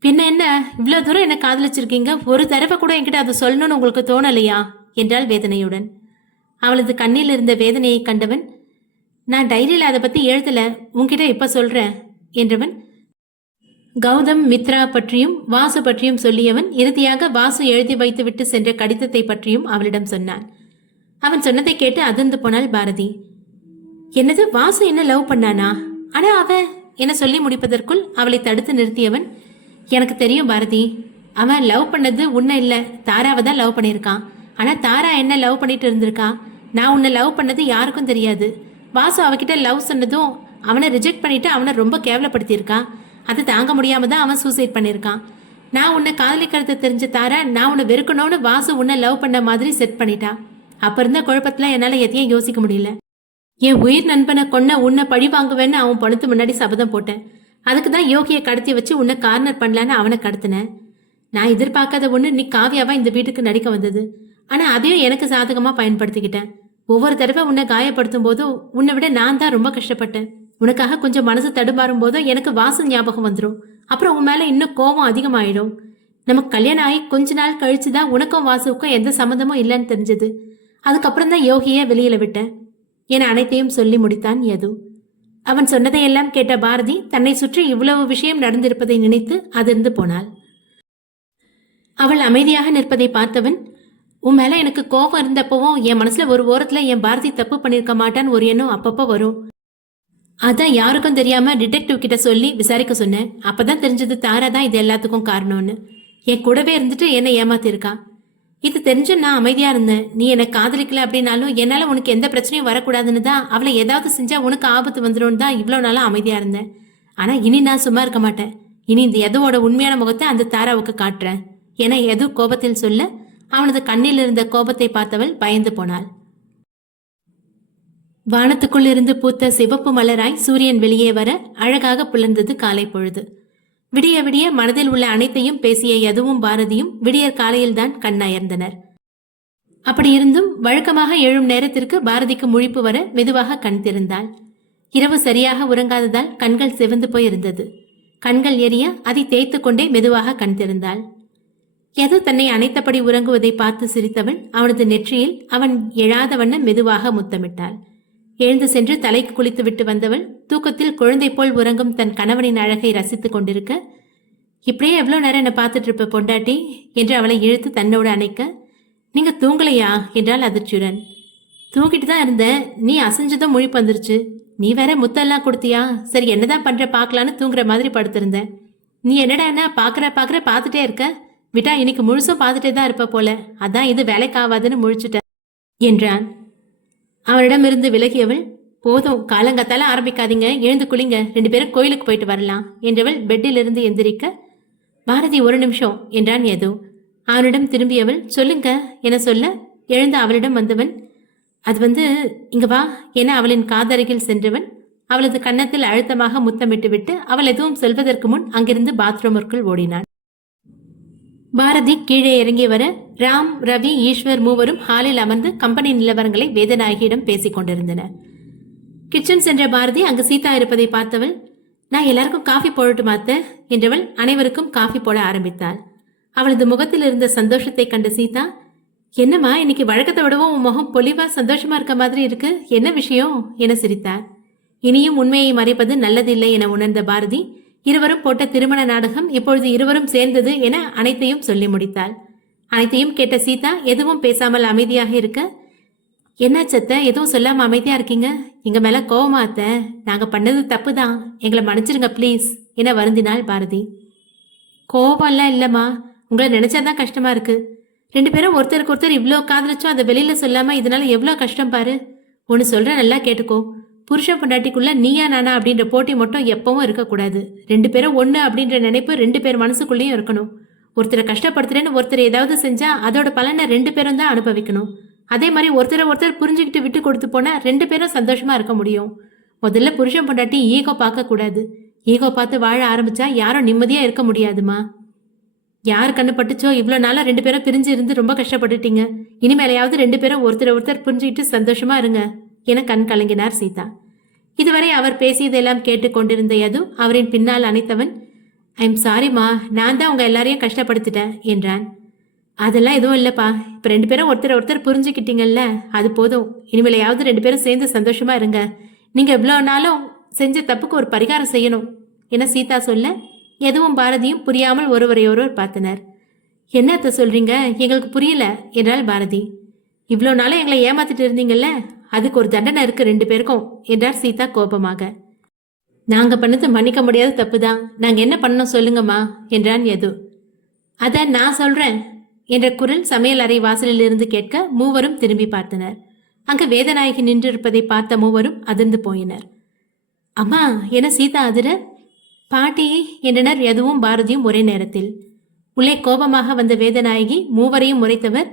பின்ன என்ன, இவ்வளவு தூரம் என்ன காதலிச்சிருக்கீங்க, ஒரு தடவை கூட என்கிட்ட அதை சொல்லணும்னு உங்களுக்கு தோணலையா என்றாள் வேதனையுடன். அவளது கண்ணில் இருந்த வேதனையை கண்டவன், நான் டைரியில் அதை பத்தி எழுதல, உன்கிட்ட இப்ப சொல்றேன் என்றவன் கௌதம் மித்ரா பற்றியும் வாசு பற்றியும் சொல்லியவன் இறுதியாக வாசு எழுதி வைத்துவிட்டு சென்ற கடிதத்தை பற்றியும் அவளிடம் சொன்னான். அவன் சொன்னதை கேட்டு அதிர்ந்து போனாள் பாரதி. என்னது, வாசு என்ன லவ் பண்ணானா? ஆனா அவன் என சொல்லி முடிப்பதற்குள் அவளை தடுத்து நிறுத்தியவன், எனக்கு தெரியும் பாரதி, அவன் லவ் பண்ணது உன்னை இல்ல, தாராவை தான் லவ் பண்ணியிருக்கான். ஆனா தாரா என்ன லவ் பண்ணிட்டு இருந்திருக்கா. நான் உன்னை லவ் பண்ணது யாருக்கும் தெரியாது. வாசு அவகிட்ட லவ் சொன்னதும் அவனை ரிஜெக்ட் பண்ணிட்டு அவனை ரொம்ப கேவலப்படுத்தியிருக்கான். அது தாங்க முடியாம தான் அவன் சூசைட் பண்ணியிருக்கான். நான் உன்னை காதலிக்கிறது தெரிஞ்ச தாரா நான் உன்னை வெறுக்கணும்னு வாசு உன்னை லவ் பண்ண மாதிரி செட் பண்ணிட்டா. அப்ப இருந்த குழப்பத்துல என்னால எதையும் யோசிக்க முடியல. என் உயிர் நண்பனை கொன்ன உன்னை பழி வாங்குவேன்னு அவன் பணத்து முன்னாடி சபதம் போட்டேன். அதுக்கு தான் யோகியை கடத்தி வச்சு உன்னை கார்னர் பண்ணலான்னு அவனை கடத்தினேன். நான் எதிர்பார்க்காத ஒன்று நீ காவியாவா இந்த வீட்டுக்கு நடிக்க வந்தது. ஆனா அதையும் எனக்கு சாதகமா பயன்படுத்திக்கிட்டேன். ஒவ்வொரு தடவை உன்னை காயப்படுத்தும் போதும் உன்னை விட நான் தான் ரொம்ப கஷ்டப்பட்டேன். உனக்காக கொஞ்சம் மனசு தடுமாறும் போதும் எனக்கு வாசு ஞாபகம் வந்துடும். அப்புறம் உன் மேல இன்னும் கோபம் அதிகமாயிடும். நமக்கு கல்யாணம் ஆகி கொஞ்ச நாள் கழிச்சுதான் உனக்கும் வாசுவுக்கும் எந்த சம்மந்தமும் இல்லைன்னு தெரிஞ்சது. அதுக்கப்புறம் தான் யோகியை வெளியில விட்டேன் என அனைத்தையும் சொல்லி முடித்தான் யது. அவன் சொன்னதையெல்லாம் கேட்ட பாரதி தன்னை சுற்றி இவ்வளவு விஷயம் நடந்திருப்பதை நினைத்து அதிர்ந்து போனாள். அவள் அமைதியாக நிற்பதை பார்த்தவன், உன் மேல எனக்கு கோபம் இருந்தப்பவும் என் மனசுல ஒரு ஓரத்துல என் பாரதி தப்பு பண்ணிருக்க மாட்டான்னு ஒரு எண்ணம் அப்பப்ப வரும். அதான் யாருக்கும் தெரியாம டிடெக்டிவ் கிட்ட சொல்லி விசாரிக்க சொன்னேன். அப்பதான் தெரிஞ்சது தாரா தான் இது எல்லாத்துக்கும் காரணம்னு. என் கூடவே இருந்துட்டு என்னை ஏமாத்திருக்கா. இது தெரிஞ்சும் நான் அமைதியா இருந்தேன். நீ என்னை காதலிக்கல அப்படின்னாலும் என்னால உனக்கு எந்த பிரச்சனையும் வரக்கூடாதுன்னு தான், அவளை ஏதாவது செஞ்சா உனக்கு ஆபத்து வந்துடும் தான் இவ்வளவு நாளா அமைதியா இருந்தேன். ஆனா இனி நான் சும்மா இருக்க மாட்டேன். இனி இந்த யதுவோட உண்மையான முகத்தை அந்த தாராவுக்கு காட்டுறேன் என யது கோபத்தில் சொல்ல அவனது கண்ணில் இருந்த கோபத்தை பார்த்தவள் பயந்து போனாள். வானத்துக்குள் இருந்து பூத்த சிவப்பு மலராய் சூரியன் வெளியே வர அழகாக புலர்ந்தது காலை பொழுது. விடிய விடிய மனதில் உள்ள அனைத்தையும் பேசிய யதுவும் பாரதியும் விடியற் காலையில்தான் கண்ணயர்ந்தனர். அப்படி இருந்தும் வழக்கமாக எழும் நேரத்திற்கு பாரதிக்கு முழிப்பு வர மெதுவாக கண் திறந்தாள். இரவு சரியாக உறங்காததால் கண்கள் சிவந்து போயிருந்தது. கண்கள் எரிய அதை தேய்த்து கொண்டே மெதுவாக கண் திறந்தாள். யது தன்னை அணைத்தபடி உறங்குவதை பார்த்து சிரித்தவள் அவனது நெற்றியில் அவன் எழாத வண்ணம் மெதுவாக முத்தமிட்டாள். எழுந்து சென்று தலைக்கு குளித்து விட்டு வந்தவள் தூக்கத்தில் குழந்தை போல் உறங்கும் தன் கணவனின் அழகை ரசித்துக் கொண்டிருக்க, இப்படியே எவ்வளோ நேரம் என்னை பார்த்துட்டு இருப்ப பொண்டாட்டி என்று அவளை இழுத்து தன்னோடு அணைக்க, நீங்க தூங்கலையா என்றாள் அதிர்ச்சியுடன். தூங்கிட்டு தான் இருந்தேன், நீ அசைஞ்சதும் முழிப்பு வந்துருச்சு. நீ வேற முத்தெல்லாம் கொடுத்தியா, சரி என்னதான் பண்ற பாக்கலான்னு தூங்குற மாதிரி படுத்திருந்தேன். நீ என்னடா பாக்குற பார்த்துட்டே இருக்க, விட்டா இன்னைக்கு முழுசும் பார்த்துட்டே தான் இருப்ப போல, அதான் இது வேலைக்காவாதுன்னு முழிச்சுட்ட என்றான். அவனிடமிருந்து விலகியவள், போதும் காலங்காத்தால ஆரம்பிக்காதீங்க, எழுந்து குளிங்க, 2 பேரும் கோயிலுக்கு போயிட்டு வரலாம் என்றவள் பெட்டிலிருந்து எந்திரிக்க, பாரதி ஒரு நிமிஷம் என்றான் யது. அவனிடம் திரும்பியவள், சொல்லுங்க என சொல்ல எழுந்த அவளிடம் வந்தவன், அது இங்க வா என அவளின் காதருகில் சென்றவன் அவளது கன்னத்தில் அழுத்தமாக முத்தமிட்டு விட்டு அவள் எதுவும் சொல்வதற்கு முன் அங்கிருந்து பாத்ரூமிற்குள் ஓடினான். பாரதி கீழே இறங்கி வர ராம், ரவி, ஈஸ்வர் மூவரும் ஹாலில் அமர்ந்து கம்பெனி நிலவரங்களை வேதநாயகியிடம் பேசிக் கொண்டிருந்தனர். கிச்சன் சென்ற பாரதி அங்கு சீதா இருப்பதை பார்த்தவள், நான் எல்லாருக்கும் காஃபி போடட்டுமாத்த என்றவள் அனைவருக்கும் காஃபி போட ஆரம்பித்தாள். அவளது முகத்தில் இருந்த சந்தோஷத்தை கண்ட சீதா, என்னம்மா இன்னைக்கு வழக்கத்தை விடவும் உன் முகம் பொலிவா சந்தோஷமா இருக்க மாதிரி இருக்கு, என்ன விஷயம் என சிரித்தார். இனியும் உண்மையை மறைப்பது நல்லதில்லை என உணர்ந்த பாரதி, இருவரும் போட்ட திருமண நாடகம் இப்பொழுது இருவரும் சேர்ந்தது என அனைத்தையும் சொல்லி முடித்தாள். அனைத்தையும் கேட்ட சீதா எதுவும் பேசாமல் அமைதியாக இருக்க, என்னாச்சத்த எதுவும் சொல்லாம அமைதியா இருக்கீங்க, எங்க மேல கோவமா அத்த, நாங்க பண்ணது தப்பு தான், எங்களை மன்னிச்சிருங்க ப்ளீஸ் என வருந்தினாள் பாரதி. கோவம்லாம் இல்லம்மா, உங்களை நினைச்சாதான் கஷ்டமா இருக்கு. 2 பேரும் ஒருத்தருக்கு ஒருத்தர் இவ்வளோ காதலிச்சோம், அதை வெளியில சொல்லாம இதனால எவ்வளோ கஷ்டம் பாரு. ஒன்று சொல்ற நல்லா கேட்டுக்கோ, புருஷ பொண்டாட்டிக்குள்ள நீயா நானா அப்படின்ற போட்டி மட்டும் எப்பவும் இருக்கக்கூடாது. 2 பேரும் ஒன்று அப்படின்ற நினைப்பு 2 பேர் மனசுக்குள்ளேயும் இருக்கணும். ஒருத்தரை கஷ்டப்படுத்துறேன்னு ஒருத்தர் ஏதாவது செஞ்சா அதோட பலனை 2 பேரும் தான் அனுபவிக்கணும். அதே மாதிரி ஒருத்தரை ஒருத்தர் புரிஞ்சுக்கிட்டு விட்டு கொடுத்து போனா 2 பேரும் சந்தோஷமா இருக்க முடியும். முதல்ல புருஷன் பொண்டாட்டி ஈகோ பார்க்க கூடாது. ஈகோ பார்த்து வாழ ஆரம்பிச்சா யாரும் நிம்மதியா இருக்க முடியாதுமா. யாரு கண்ணு பட்டுச்சோ இவ்வளோ நாளா 2 பேரும் பிரிஞ்சு இருந்து ரொம்ப கஷ்டப்பட்டுட்டீங்க. இனிமேலையாவது 2 பேரும் ஒருத்தர் புரிஞ்சுக்கிட்டு சந்தோஷமா இருங்க என கண் கலங்கினார் சீதா. இதுவரை அவர் பேசியதெல்லாம் கேட்டு கொண்டிருந்த யது அவரின் பின்னால் அணைத்தவன், ஐம் சாரிம்மா, நான் தான் உங்க எல்லாரையும் கஷ்டப்படுத்திட்டேன் என்றான். அதெல்லாம் எதுவும் இல்லப்பா, இப்ப 2 பேரும் ஒருத்தர் புரிஞ்சுக்கிட்டீங்கல்ல, அது போதும். இனிமேலையாவது 2 பேரும் சேர்ந்து சந்தோஷமா இருங்க. நீங்க இவ்வளோ நாளும் செஞ்ச தப்புக்கு ஒரு பரிகாரம் செய்யணும் என சீதா சொல்ல, எதுவும் பாரதியும் புரியாமல் ஒருவரையொருவர் பார்த்தனர். என்னத்த சொல்றீங்க, எங்களுக்கு புரியல என்றாள் பாரதி. இவ்வளோ நாளும் எங்களை ஏமாத்திட்டு இருந்தீங்கல்ல, அதுக்கு ஒரு தண்டனை இருக்கு 2 பேருக்கும் என்றார் சீதா கோபமாக. நாங்க பண்ணது மன்னிக்க முடியாத தப்பு தான், நாங்க என்ன பண்ணணும் சொல்லுங்கம்மா என்றான் யது. அத நான் சொல்றேன் என்ற குரல் சமையல் அறை வாசலில் இருந்து கேட்க மூவரும் திரும்பி பார்த்தனர். அங்கு வேதநாயகி நின்றிருப்பதை பார்த்த மூவரும் அதிர்ந்து போயினர். அம்மா என சீதா அதிர, பாட்டி என்றனர் யதுவும் பாரதியும் ஒரே நேரத்தில். உள்ளே கோபமாக வந்த வேதநாயகி மூவரையும் முறைத்தவர்,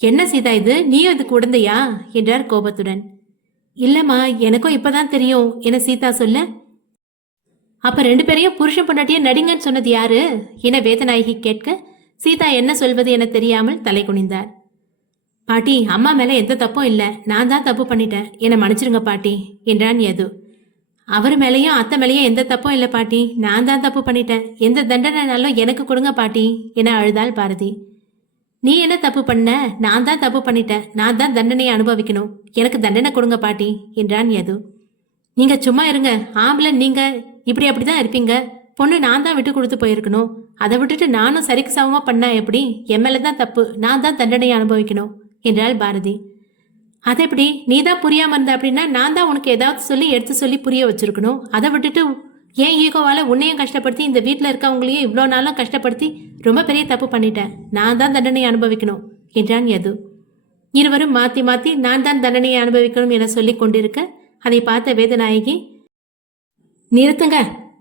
என்ன சீதா இது, நீயும் இதுக்கு உடந்தையா என்றார் கோபத்துடன். இல்லம்மா, எனக்கும் இப்பதான் தெரியும் என சீதா சொல்ல, அப்ப 2 பேரையும் புருஷன் பொண்டாட்டிய நடிங்கன்னு சொன்னது யாரு என வேதநாயகி கேட்க, சீதா என்ன சொல்வது என தெரியாமல் தலை குனிந்தார். பாட்டி, அம்மா மேல எந்த தப்பும் இல்ல, நான் தான் தப்பு பண்ணிட்டேன், என்னை மன்னிச்சிருங்க பாட்டி என்றான் யது. அவர் மேலேயும் அத்தை மேலேயும் எந்த தப்பும் இல்லை பாட்டி, நான் தான் தப்பு பண்ணிட்டேன், எந்த தண்டனைனாலும் எனக்கு கொடுங்க பாட்டி என அழுதாள் பாரதி. நீ என்ன தப்பு பண்ண, நான் தான் தப்பு பண்ணிட்டேன், நான் தான் தண்டனையை அனுபவிக்கணும், எனக்கு தண்டனை கொடுங்க பாட்டி என்றான் யது. நீங்க சும்மா இருங்க, ஆம்பளை நீங்க இப்படி அப்படிதான் இருப்பீங்க, பொண்ணு நான் தான் விட்டு கொடுத்து போயிருக்கணும், அதை விட்டுட்டு நானும் சரிக்கு சமமா பண்ணா எப்படி, என் மேல தான் தப்பு, நான் தான் தண்டனையை அனுபவிக்கணும் என்றாள் பாரதி. அதை எப்படி, நீ தான் புரியாம இருந்த அப்படின்னா நான் தான் உனக்கு ஏதாவது சொல்லி எடுத்து சொல்லி புரிய வச்சிருக்கணும், அதை விட்டுட்டு ஏன் ஈகோவால உன்னையும் கஷ்டப்படுத்தி இந்த வீட்டில் இருக்கவங்களையும் இவ்வளோ நாளும் கஷ்டப்படுத்தி ரொம்ப பெரிய தப்பு பண்ணிட்டேன், நான் தான் தண்டனையை அனுபவிக்கணும் என்றான் யது. இருவரும் மாத்தி மாத்தி நான் தான் தண்டனையை அனுபவிக்கணும் என சொல்லி கொண்டிருக்க அதை பார்த்த வேதநாயகி, நிறுத்துங்க,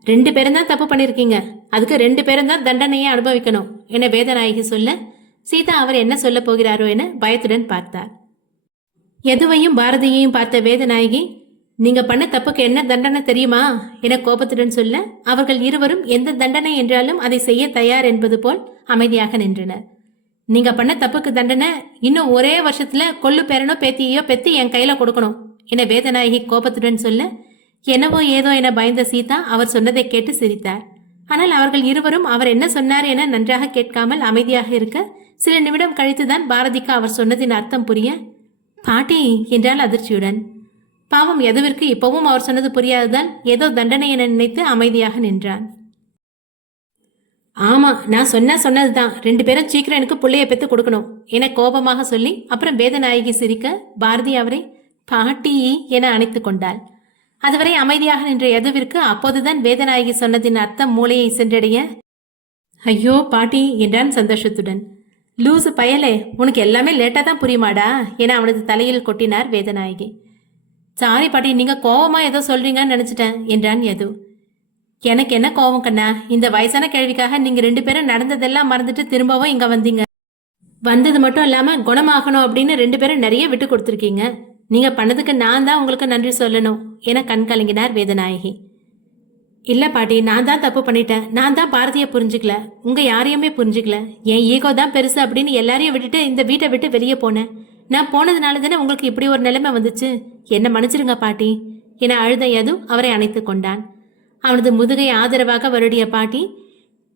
2 பேரும் தான் தப்பு பண்ணிருக்கீங்க, அதுக்கு 2 பேரும் தான் தண்டனையை அனுபவிக்கணும் என வேதநாயகி சொல்ல, சீதா அவர் என்ன சொல்ல போகிறாரோ என பயத்துடன் பார்த்தார். யதுவையும் பாரதியையும் பார்த்த வேதநாயகி, நீங்க பண்ண தப்புக்கு என்ன தண்டனை தெரியுமா என கோபத்துடன் சொல்ல, அவர்கள் இருவரும் எந்த தண்டனை என்றாலும் அதை செய்ய தயார் என்பது போல் அமைதியாக நின்றனர். நீங்க பண்ண தப்புக்கு தண்டனை இன்னும் ஒரே வருஷத்துல கொள்ளு பேரனோ பேத்தியோ பெத்தி என் கையில கொடுக்கணும் என வேதநாயகி கோபத்துடன் சொல்ல, என்னவோ ஏதோ என பயந்த சீதா அவர் சொன்னதை கேட்டு சிரித்தார். ஆனால் அவர்கள் இருவரும் அவர் என்ன சொன்னார் என நன்றாக கேட்காமல் அமைதியாக இருக்க, சில நிமிடம் கழித்துதான் பாரதிக்கு அவர் சொன்னதின் அர்த்தம் புரிய, பாட்டி என்றால் அதிர்ச்சியுடன். பாவம் யதுவிற்கு இப்பவும் அவர் சொன்னது புரியாததால் ஏதோ தண்டனை என நினைத்து அமைதியாக நின்றான். ஆமா, நான் சொன்னதுதான். 2 பேரும் சீக்கிரம் எனக்கு புள்ளைய பெத்து கொடுக்கணும் என கோபமாக சொல்லி அப்புறம் வேதநாயகி சிரிக்க பாரதி அவரை பாட்டி என அணைத்துக் கொண்டாள். அதுவரை அமைதியாக நின்ற யதுவிற்கு அப்போதுதான் வேதநாயகி சொன்னதின் அர்த்தம் மூளையை சென்றடைய, ஐயோ பாட்டி என்றான் சந்தோஷத்துடன். லூசு பயலே, உனக்கு எல்லாமே லேட்டா தான் புரியுமாடா என அவனது தலையில் கொட்டினார் வேதநாயகி. சாரி பாட்டி, நீங்க கோவமா ஏதோ சொல்றீங்கன்னு நினைச்சிட்டேன் என்றான் யது. எனக்கு என்ன கோவம் கண்ணா, இந்த வயசான கேள்விக்காக நீங்க 2 பேரும் நடந்ததெல்லாம் மறந்துட்டு திரும்பவும் இங்க வந்தீங்க. வந்தது மட்டும் இல்லாம குணமாகணும் அப்படின்னு 2 பேரும் நிறைய விட்டு கொடுத்துருக்கீங்க. நீங்க பண்ணதுக்கு நான் தான் உங்களுக்கு நன்றி சொல்லணும் என கண் கலங்கினார் வேதநாயகி. இல்ல பாட்டி, நான் தான் தப்பு பண்ணிட்டேன். நான் தான் பாரதியை புரிஞ்சுக்கல, உங்க யாரையுமே புரிஞ்சுக்கல. என் ஈகோ தான் பெருசு அப்படின்னு எல்லாரையும் விட்டுட்டு இந்த வீட்டை விட்டு வெளியே போனேன். நான் போனதுனால தானே உங்களுக்கு இப்படி ஒரு நிலைமை வந்துச்சு. என்ன மன்னிச்சிருங்க பாட்டி என அழுத யது அவரை அணைத்து கொண்டான். அவனது முதுகை ஆதரவாக வருடிய பாட்டி,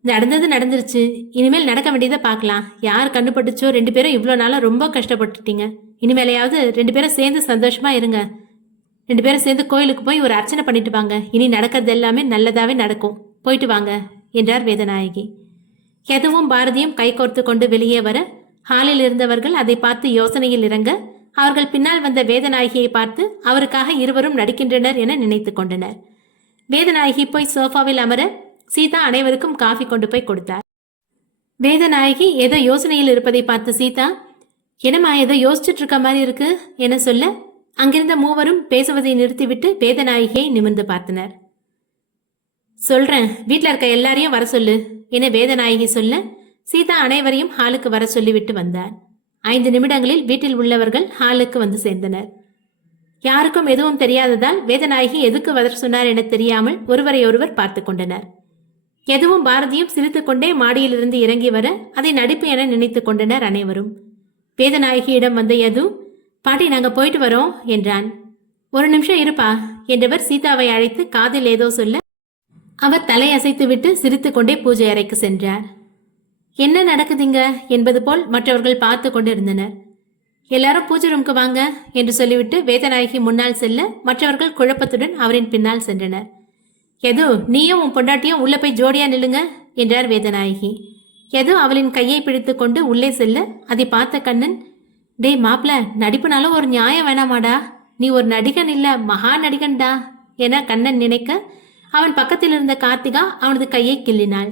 நடந்தது நடந்துருச்சு, இனிமேல் நடக்க வேண்டியதை பார்க்கலாம். யார் கண்டுபட்டுச்சோ 2 பேரும் இவ்வளோ நாளாக ரொம்ப கஷ்டப்பட்டுட்டீங்க. இனிமேலையாவது 2 பேரும் சேர்ந்து சந்தோஷமா இருங்க. 2 பேரும் சேர்ந்து கோயிலுக்கு போய் ஒரு அர்ச்சனை பண்ணிட்டு வாங்க. இனி நடக்கிறது எல்லாமே நல்லதாவே நடக்கும். போயிட்டு வாங்க என்றார் வேதநாயகி. எதுவும் பாரதியும் கைகோர்த்து கொண்டு வெளியே வர ஹாலில் இருந்தவர்கள் அதை பார்த்து யோசனையில் இறங்க அவர்கள் பின்னால் வந்த வேதநாயகியை பார்த்து அவருக்காக இருவரும் நடிக்கின்றனர் என நினைத்து கொண்டனர். வேதநாயகி போய் சோஃபாவில் அமர சீதா அனைவருக்கும் காஃபி கொண்டு போய் கொடுத்தார். வேதநாயகி ஏதோ யோசனையில் இருப்பதை பார்த்து சீதா, என்னம்மா ஏதோ யோசிச்சுட்டு இருக்க மாதிரி இருக்கு என சொல்ல அங்கிருந்த மூவரும் பேசுவதை நிறுத்திவிட்டு வேதநாயகியை நிமிர்ந்து பார்த்தனர். சொல்றேன், வீட்டில் இருக்க எல்லாரையும் வர சொல்லு என வேதநாயகி சொல்ல சீதா அனைவரையும் ஹாலுக்கு வர சொல்லிவிட்டு வந்தார். 5 நிமிடங்களில் வீட்டில் உள்ளவர்கள் ஹாலுக்கு வந்து சேர்ந்தனர். யாருக்கும் எதுவும் தெரியாததால் வேதநாயகி எதுக்கு வர சொன்னார் என தெரியாமல் ஒருவரை ஒருவர் பார்த்து கொண்டனர். எதுவும் பாரதியும் சிரித்துக்கொண்டே மாடியிலிருந்து இறங்கி வர அதை நடிப்பு என நினைத்து கொண்டனர் அனைவரும். வேதநாயகியிடம் வந்த யது, பாட்டி நாங்க போயிட்டு வரோம் என்றான். 1 நிமிஷம் இருப்பா என்றவர் சீதாவை அழைத்து காதில் ஏதோ சொல்ல அவர் தலை அசைத்துவிட்டு சிரித்துக்கொண்டே பூஜை அறைக்கு சென்றார். என்ன நடக்குதுங்க என்பது போல் மற்றவர்கள் பார்த்து கொண்டிருந்தனர். எல்லாரும் பூஜை ரூமுக்கு வாங்க என்று சொல்லிவிட்டு வேதநாயகி முன்னால் செல்ல மற்றவர்கள் குழப்பத்துடன் அவரின் பின்னால் சென்றனர். எது, நீயும் உன் பொண்டாட்டியும் உள்ள போய் ஜோடியா நில்லுங்க என்றார் வேதநாயகி. எது அவளின் கையை பிடித்து கொண்டு உள்ளே செல்ல அதை பார்த்த கண்ணன், டேய் மாப்ள, நடிப்புனாலும் ஒரு நியாயம் வேணாமாடா, நீ ஒரு நடிகன் இல்ல மகா நடிகன்டா என கண்ணன் நினைக்க அவன் பக்கத்தில் இருந்த கார்த்திகா அவனது கையை கிள்ளினாள்.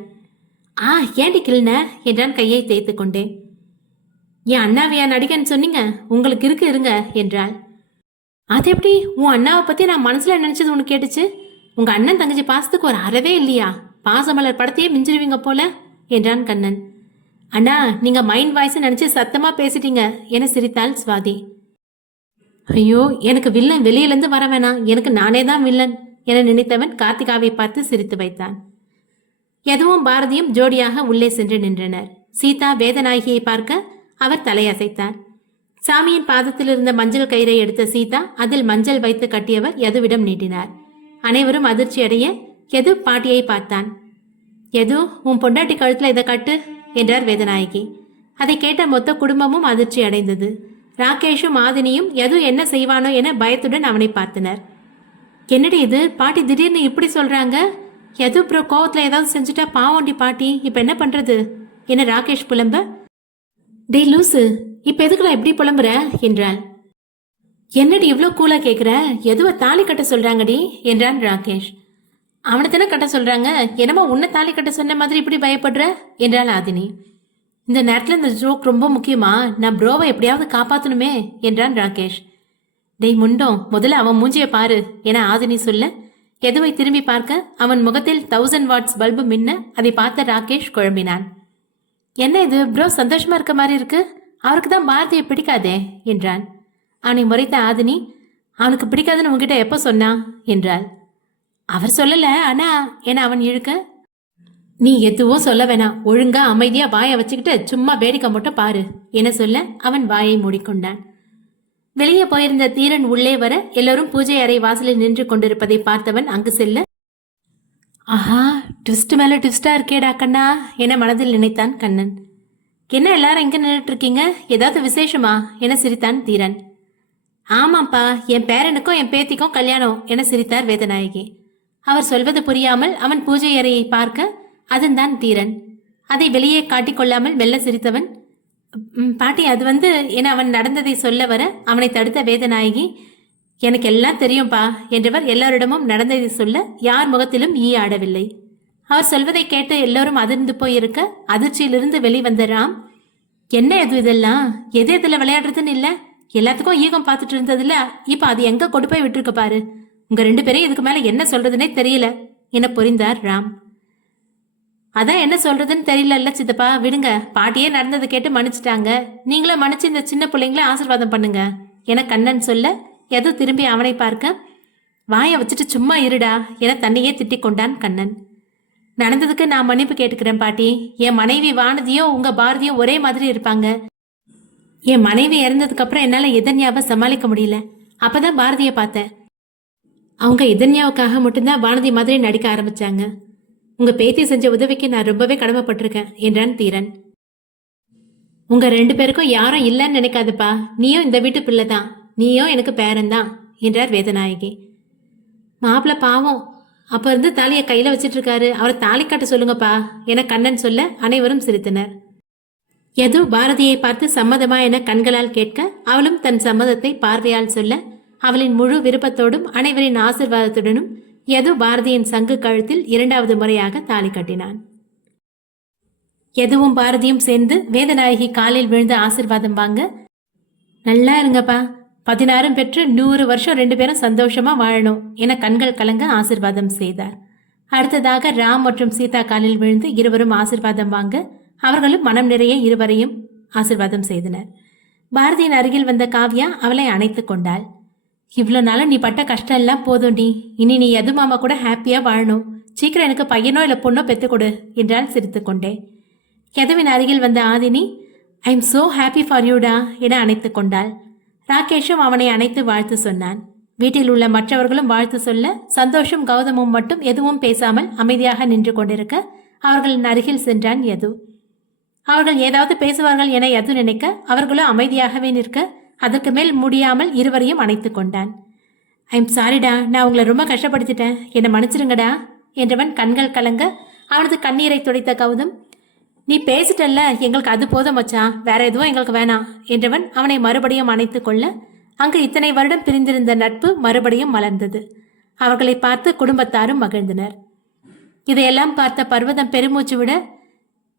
ஏண்டி கிள்ன என்றான் கையை தேய்த்து கொண்டே. என் அண்ணாவையா நடிகன்னு சொன்னீங்க, உங்களுக்கு இருக்கு இருங்க என்றாள். அது எப்படி உன் அண்ணாவை பத்தி நான் மனசுல நினைச்சது உனக்கு கேட்டுச்சு? உங்க அண்ணன் தங்கச்சி பாசத்துக்கு ஒரு அறவே இல்லையா? பாசமலர் படத்தையே மிஞ்சிருவீங்க போல என்றான் கண்ணன். அண்ணா, நீங்க மைண்ட் வாய்ஸ் நினைச்சு சத்தமா பேசிட்டீங்க என சிரித்தாள் சுவாதி. ஐயோ, எனக்கு வில்லன் வெளியிலிருந்து வர வேணாம், எனக்கு நானே தான் வில்லன் என நினைத்தவன் கார்த்திகாவை பார்த்து சிரித்து வைத்தான். எதுவும் பாரதியும் ஜோடியாக உள்ளே சென்று நின்றனர். சீதா வேதநாயகியை பார்க்க அவர் தலையசைத்தார். சாமியின் பாதத்தில் இருந்த மஞ்சள் கயிறை எடுத்த சீதா அதில் மஞ்சள் வைத்து கட்டியவர் யதுவிடம் நீட்டினார். அனைவரும் அதிர்ச்சி அடைய யது பாட்டியை பார்த்தான். யது, உன் பொண்டாட்டி கழுத்துல இதை கட்டு என்றார் வேதநாயகி. அதை கேட்ட மொத்த குடும்பமும் அதிர்ச்சி அடைந்தது. ராகேஷும் ஆதினியும் யது என்ன செய்வானோ என பயத்துடன் அவனை பார்த்தனர். என்னடி இது, பாட்டி திடீர்னு இப்படி சொல்றாங்க? யது ப்ரோ கோவத்துல ஏதாவது செஞ்சுட்டா பாவோண்டி பாட்டி, இப்ப என்ன பண்றது என ராகேஷ் புலம்ப, டே லூசு, இப்ப எதுக்குடா எப்படி புலம்புற என்றாள். என்னடி இவ்ளோ கூலா கேக்குற? எதுவ தாலி கட்ட சொல்றாங்கடி என்றான் ராகேஷ். அவனை தானே கட்ட சொல்றாங்க, என்னமோ உன்னை தாலி கட்ட சொன்ன மாதிரி இப்படி பயப்படுற என்றாள் ஆதினி. இந்த நேரத்துல இந்த ஜோக் ரொம்ப முக்கியமா? நான் ப்ரோவை எப்படியாவது காப்பாத்தணுமே என்றான் ராகேஷ். டேய் முண்டோம், முதல்ல அவன் மூஞ்சிய பாரு என ஆதினி சொல்ல எதுவை திரும்பி பார்க்க அவன் முகத்தில் 1000 வாட்ஸ் பல்பு மின்ன அதை பார்த்த ராகேஷ் குழம்பினான். என்ன இது ப்ரோ, சந்தோஷமா இருக்க மாதிரி இருக்கு, அவருக்கு தான் பாரதியை பிடிக்காதே என்றான். அவனை முறைத்த ஆதினி, அவனுக்கு பிடிக்காதுன்னு உங்ககிட்ட எப்போ சொன்னா என்றாள். அவர் சொல்லல ஆனா என அவன் இழுக்க, நீ எதுவும் சொல்ல வேணாம், ஒழுங்கா அமைதியா வாயை வச்சுக்கிட்டு சும்மா வேடிக்கை மட்டும் பாரு என சொல்ல அவன் வாயை மூடிக்கொண்டான். வெளியே போயிருந்த தீரன் உள்ளே வர எல்லோரும் பூஜை அறை வாசலில் நின்று கொண்டிருப்பதை பார்த்தவன் அங்கு செல்ல, ஆஹா, ட்விஸ்ட் மேல ட்விஸ்டா இருக்கேடா கண்ணா என மனதில் நினைத்தான் கண்ணன். என்ன எல்லாரும் எங்க நின்றுட்டு இருக்கீங்க, ஏதாவது விசேஷமா என சிரித்தான் தீரன். ஆமாப்பா, என் பேரனுக்கும் என் பேத்திக்கும் கல்யாணம் என சிரித்தார் வேதநாயகி. அவர் சொல்வது புரியாமல் அவன் பூஜை அறையை பார்க்க அதன்தான் தீரன். அதை வெளியே காட்டிக்கொள்ளாமல் மெல்ல சிரித்தவன், பாட்டி அது என அவன் நடந்ததை சொல்ல வர அவனை தடுத்த வேதநாயகி, எனக்கு எல்லாம் தெரியும்பா என்றவர் எல்லாரிடமும் நடந்ததை சொல்ல யார் முகத்திலும் ஈ ஆடவில்லை. அவர் சொல்வதை கேட்டு எல்லோரும் அதிர்ந்து போயிருக்க அதிர்ச்சியிலிருந்து வெளிவந்த ராம், என்ன எது இதெல்லாம், எது எதுல விளையாடுறதுன்னு இல்ல, எல்லாத்துக்கும் ஈகம் பார்த்துட்டு இருந்ததுல இப்ப அது எங்க கொண்டு போய் விட்டுருக்க பாரு, உங்க 2 பேரையும் இதுக்கு மேல என்ன சொல்றதுன்னே தெரியல என புரிந்தார் ராம். அதான் என்ன சொல்றதுன்னு தெரியல சித்தப்பா, விடுங்க, பாட்டியே நடந்ததை கேட்டு மன்னிச்சிட்டாங்க, நீங்களும் மன்னிச்சு இந்த சின்ன பிள்ளைங்கள ஆசீர்வாதம் பண்ணுங்க என கண்ணன் சொல்ல எது திரும்பி அவனை பார்க்க, வாயை வச்சுட்டு சும்மா இருடா என தன்னையே திட்டிக் கொண்டான் கண்ணன். நடந்ததுக்கு நான் மன்னிப்பு கேட்டுக்கிறேன் பாட்டி, என் மனைவி வானதியும் உங்க பாரதியும் ஒரே மாதிரி இருப்பாங்க. என் மனைவி இறந்ததுக்கு அப்புறம் என்னால இதன்யாவை சமாளிக்க முடியல, அப்பதான் பாரதியை பார்த்தேன், அவங்க இதன்யாவுக்காக மட்டும்தான் வானதி மாதிரி நடிக்க ஆரம்பிச்சாங்க. உங்க பேத்தி செஞ்ச உதவிக்கு நான் ரொம்பவே கடமைப்பட்டிருக்கேன் என்றான் தீரன். உங்க 2 பேருக்கும் யாரும் இல்லைன்னு நினைக்காதுப்பா, நீயும் இந்த வீட்டு பிள்ளைதான், நீயும் எனக்கு பேரன்தான் என்றார் வேதநாயகி. மாப்பிள்ள பாவம், அப்ப இருந்து தாலியை கையில வச்சிட்டு இருக்காரு, அவரை தாலி காட்ட சொல்லுங்கப்பா என கண்ணன் சொல்ல அனைவரும் சிரித்தனர். யது பாரதியை பார்த்து சம்மதமா என கண்களால் கேட்க அவளும் தன் சம்மதத்தை பார்வையால் சொல்ல அவளின் முழு விருப்பத்தோடும் அனைவரின் ஆசிர்வாதத்துடனும் யது பாரதியின் சங்கு கழுத்தில் 2வது முறையாக தாலி கட்டினான். யதுவும் பாரதியும் சேர்ந்து வேதநாயகி காலில் விழுந்து ஆசிர்வாதம் வாங்க, நல்லா இருங்கப்பா, 16 பெற்று 100 வருஷம் 2 பேரும் சந்தோஷமா வாழணும் என கண்கள் கலங்க ஆசிர்வாதம் செய்தார். அடுத்ததாக ராம் மற்றும் சீதா காலில் விழுந்து இருவரும் ஆசிர்வாதம் வாங்க அவர்களும் மனம் நிறைய இருவரையும் ஆசிர்வாதம் செய்தனர். பாரதியின் அருகில் வந்த காவ்யா அவளை அணைத்து கொண்டாள். இவ்வளோ நாளும் நீ பட்ட கஷ்டம் எல்லாம் போதும்டி, இனி நீ யது மாமா கூட ஹாப்பியா வாழணும், சீக்கிரம் எனக்கு பையனோ இல்லை பொண்ணோ பெத்து கொடு என்றால் சிரித்து கொண்டே. யதுவின் அருகில் வந்த Aadhini, I am so happy for யூடா என அணைத்து கொண்டாள். ராகேஷும் அவனை அணைத்து வாழ்த்து சொன்னான். வீட்டில் உள்ள மற்றவர்களும் வாழ்த்து சொல்ல சந்தோஷம் கௌதமும் மட்டும் எதுவும் பேசாமல் அமைதியாக நின்று கொண்டிருக்க அவர்களின் அருகில் சென்றான் யது. அவர்கள் ஏதாவது பேசுவார்கள் என யது நினைக்க அவர்களும் அமைதியாகவே நிற்க அதற்கு மேல் முடியாமல் இருவரையும் அணைத்து கொண்டான். ஐ எம் சாரிடா, நான் உங்களை ரொம்ப கஷ்டப்படுத்திட்டேன், என்னை மன்னிச்சிருங்கடா என்றவன் கண்கள் கலங்க அவனது கண்ணீரை துடைத்த கௌதம், நீ பேசிட்டல்ல, எங்களுக்கு அது போதும் மச்சான், வேற எதுவும் எங்களுக்கு வேணாம் என்றவன் அவனை மறுபடியும் அணைத்து கொள்ள அங்கு இத்தனை வருடம் பிரிந்திருந்த நட்பு மறுபடியும் மலர்ந்தது. அவர்களை பார்த்து குடும்பத்தாரும் மகிழ்ந்தனர். இதையெல்லாம் பார்த்த பர்வதம் பெருமூச்சு விட,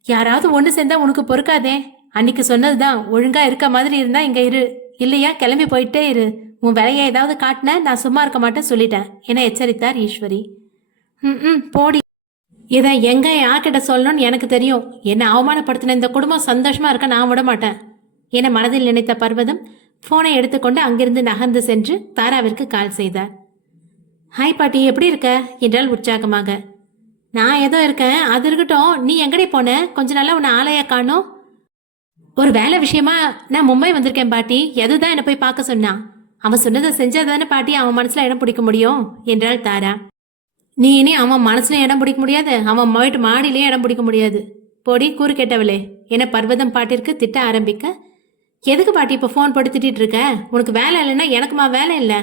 யாராவது ஒன்று சேர்ந்தா உனக்கு பொறுக்காதே, அன்னைக்கு சொன்னதுதான், ஒழுங்கா இருக்க மாதிரி இருந்தா இங்க இரு, இல்லையா கிளம்பி போயிட்டே இரு, உன் வேலையை ஏதாவது காட்டின நான் சும்மா இருக்க மாட்டேன் சொல்லிட்டேன் என எச்சரித்தார் ஈஸ்வரி. போடி, இதை எங்க யார்கிட்ட சொல்லணும்னு எனக்கு தெரியும், என்னை அவமானப்படுத்தின இந்த குடும்பம் சந்தோஷமா இருக்க நான் விட மாட்டேன் என மனதில் நினைத்த பர்வதம் போனை எடுத்துக்கொண்டு அங்கிருந்து நகர்ந்து சென்று தாராவிற்கு கால் செய்தார். ஹாய் பாட்டி, எப்படி இருக்க என்றால் உற்சாகமாக. நான் ஏதோ இருக்கேன், அது இருக்கட்டும், நீ எங்கடி போன, கொஞ்ச நாளா உன்னை ஆலையா காணோம். ஒரு வேலை விஷயமா நான் மும்பை வந்திருக்கேன் பாட்டி, எதுதான் என்னை போய் பார்க்க சொன்னான், அவன் சொன்னதை செஞ்சாதானே பாட்டி அவன் மனசுல இடம் பிடிக்க முடியும் என்றாள் தாரா. நீ இனி அவன் மனசுல இடம் பிடிக்க முடியாது, அவன் வீட்டு மாடியிலேயே இடம் பிடிக்க முடியாது, போடி கூறு கேட்டவளே என பர்வதம் பாட்டிற்கு திட்ட ஆரம்பிக்க, எதுக்கு பாட்டி இப்போ ஃபோன் போட்டு திட்டிட்டு இருக்க, உனக்கு வேலை இல்லைன்னா எனக்குமா வேலை இல்லை,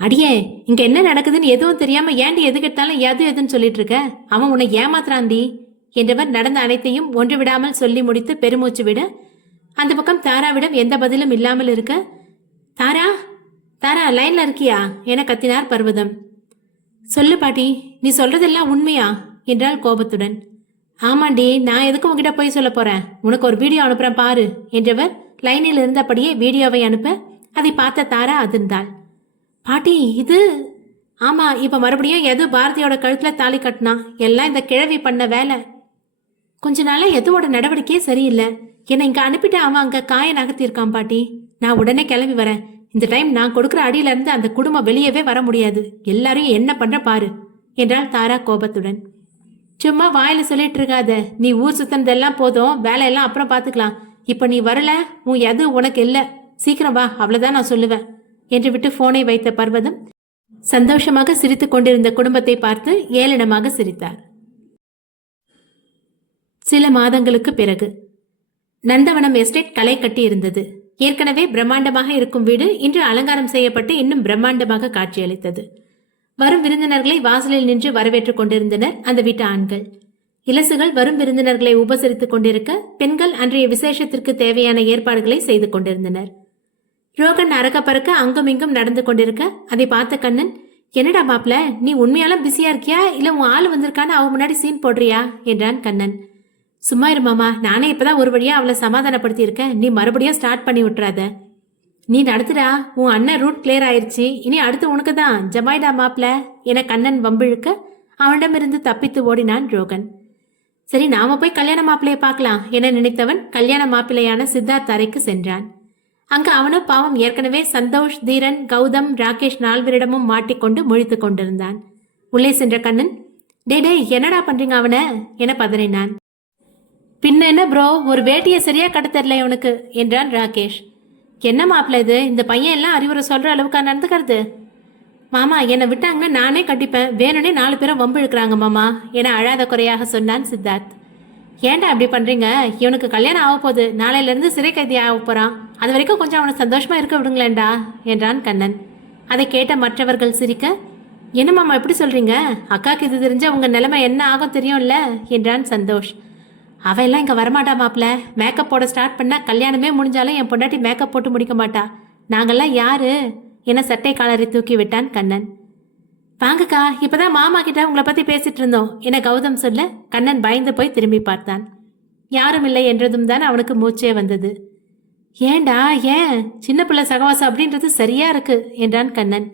அடியே இங்க என்ன நடக்குதுன்னு எதுவும் தெரியாம ஏண்டி எது கேட்டாலும் எதுன்னு சொல்லிட்டு இருக்க, அவன் உன்னை ஏமாத்துறான்டி என்றவர் நடந்த அனைத்தையும் ஒன்று விடாமல் சொல்லி முடித்து பெருமூச்சு விட அந்த பக்கம் தாராவிடம் எந்த பதிலும் இல்லாமல் இருக்க, தாரா தாரா லைன்ல இருக்கியா என கத்தினார் பர்வதம். சொல்லு பாட்டி, நீ சொல்றதெல்லாம் உண்மையா என்றாள் கோபத்துடன். ஆமாண்டி, நான் எதுக்கு உங்ககிட்ட போய் சொல்ல போறேன், உனக்கு ஒரு வீடியோ அனுப்புறேன் பாரு என்றவர் லைனில் இருந்தபடியே வீடியோவை அனுப்ப அதை பார்த்த தாரா அதிர்ந்தாள். பாட்டி இது, ஆமா, இப்ப மறுபடியும் எது பாரதியோட கழுத்துல தாலி கட்டினா, எல்லாம் இந்த கிழவி பண்ண வேலை, கொஞ்ச நாளா எதுவோட நடவடிக்கையே சரியில்லை, என்னை இங்க அனுப்பிட்டு அவன் அங்க காய நகர்த்திருக்கான் பாட்டி, நான் உடனே கிளம்பி வரேன், இந்த டைம் நான் கொடுக்குற அடியில இருந்து அந்த குடும்பம் வெளியவே வர முடியாது, எல்லாரையும் என்ன பண்ற பாரு என்றாள் தாரா கோபத்துடன். சும்மா வாயில சொல்லிட்டு இருக்காத, நீ ஊர் சுத்தனதெல்லாம் போதும், வேலையெல்லாம் அப்புறம் பாத்துக்கலாம், இப்ப நீ வரல உன் எது உனக்கு இல்ல, சீக்கிரம் வா, அவ்வளவுதான் நான் சொல்லுவேன் என்று விட்டு போனை வைத்த பர்வதம் சந்தோஷமாக சிரித்துக் கொண்டிருந்த குடும்பத்தை பார்த்து ஏளனமாக சிரித்தார். சில மாதங்களுக்கு பிறகு நந்தவனம் எஸ்டேட் களை கட்டி இருந்தது. ஏற்கனவே பிரம்மாண்டமாக இருக்கும் வீடு இன்று அலங்காரம் செய்யப்பட்டு இன்னும் பிரம்மாண்டமாக காட்சியளித்தது. வரும் விருந்தினர்களை வாசலில் நின்று வரவேற்றுக் கொண்டிருந்தனர் அந்த வீட்டு ஆண்கள். இலசுகள் வரும் விருந்தினர்களை உபசரித்துக் கொண்டிருக்க பெண்கள் அன்றைய விசேஷத்திற்கு தேவையான ஏற்பாடுகளை செய்து கொண்டிருந்தனர். ரோகன் அரக்க பறக்க அங்கும் இங்கும் நடந்து கொண்டிருக்க அதை பார்த்த கண்ணன், என்னடா மாப்ள, நீ உண்மையாலும் பிஸியா இருக்கியா இல்ல உன் ஆள் வந்திருக்கான்னு அவ முன்னாடி சீன் போடுறியா என்றான் கண்ணன். சும்மா இரு மாமா, நானே இப்பதான் ஒரு வழியா அவளை சமாதானப்படுத்தி இருக்கேன். நீ மறுபடியும் ஸ்டார்ட் பண்ணி விட்டுறாத. நீ நடத்துடா, உன் அண்ணன் ரூட் கிளியர் ஆயிருச்சு, இனி அடுத்து உனக்கு தான் ஜமாய்டா மாப்ள என கண்ணன் வம்பிழுக்க அவனிடமிருந்து தப்பித்து ஓடினான் ரோகன். சரி, நாம போய் கல்யாண மாப்பிள்ளையை பார்க்கலாம் என நினைத்தவன் கல்யாண மாப்பிள்ளையான சித்தார்த் அறைக்கு சென்றான். அங்கு அவனும் பாவம் ஏற்கனவே சந்தோஷ், தீரன், கௌதம், ராகேஷ் நால்வரிடமும் மாட்டிக்கொண்டு முழித்து கொண்டிருந்தான். உள்ளே சென்ற கண்ணன், டே என்னடா பண்றீங்க அவனை என பதறினான். பின்ன என்ன ப்ரோ, ஒரு வேட்டியை சரியா கட்ட தெரியல உனக்கு என்றான் ராகேஷ். என்ன மாப்பிள்ள இது, இந்த பையன் எல்லாம் அறிவுரை சொல்ற அளவுக்கா நடந்துக்கிறது? மாமா, என்னை விட்டாங்கன்னா நானே கட்டிப்பேன், வேணும்னே 4 பேரும் வம்பு இழுக்கிறாங்க மாமா என அழாத குறையாக சொன்னான் சித்தார்த். ஏன்டா அப்படி பண்றீங்க? இவனுக்கு கல்யாணம் ஆக போகுது, நாளையில இருந்து சிறை கைதி ஆக போறான், அது வரைக்கும் கொஞ்சம் அவனை சந்தோஷமா இருக்க விடுங்களேன்டா என்றான் கண்ணன். அதை கேட்ட மற்றவர்கள் சிரிக்க, என்ன மாமா எப்படி சொல்றீங்க? அக்காக்கு இது தெரிஞ்ச உங்க நிலைமை என்ன ஆகும் தெரியும்ல என்றான் சந்தோஷ். அவ எல்லாம் இங்க வரமாட்டா மாப்ள, மேக்கப் போட ஸ்டார்ட் பண்ணா கல்யாணமே முடிஞ்சாலும் என் பொண்டாட்டி மேக்கப் போட்டு முடிக்க மாட்டா, நாங்கெல்லாம் யாரு என சட்டை காலரை தூக்கி விட்டான் கண்ணன். வாங்கக்கா, இப்பதான் மாமா கிட்ட உங்களை பத்தி பேசிட்டு இருந்தோம் என கௌதம் சொல்ல கண்ணன் பயந்து போய் திரும்பி பார்த்தான். யாரும் இல்லை என்றதும் தான் அவனுக்கு மூச்சே வந்தது. ஏண்டா, ஏன் சின்ன பிள்ளை சகவாசம் அப்படின்றது சரியா இருக்கு என்றான் கண்ணன்.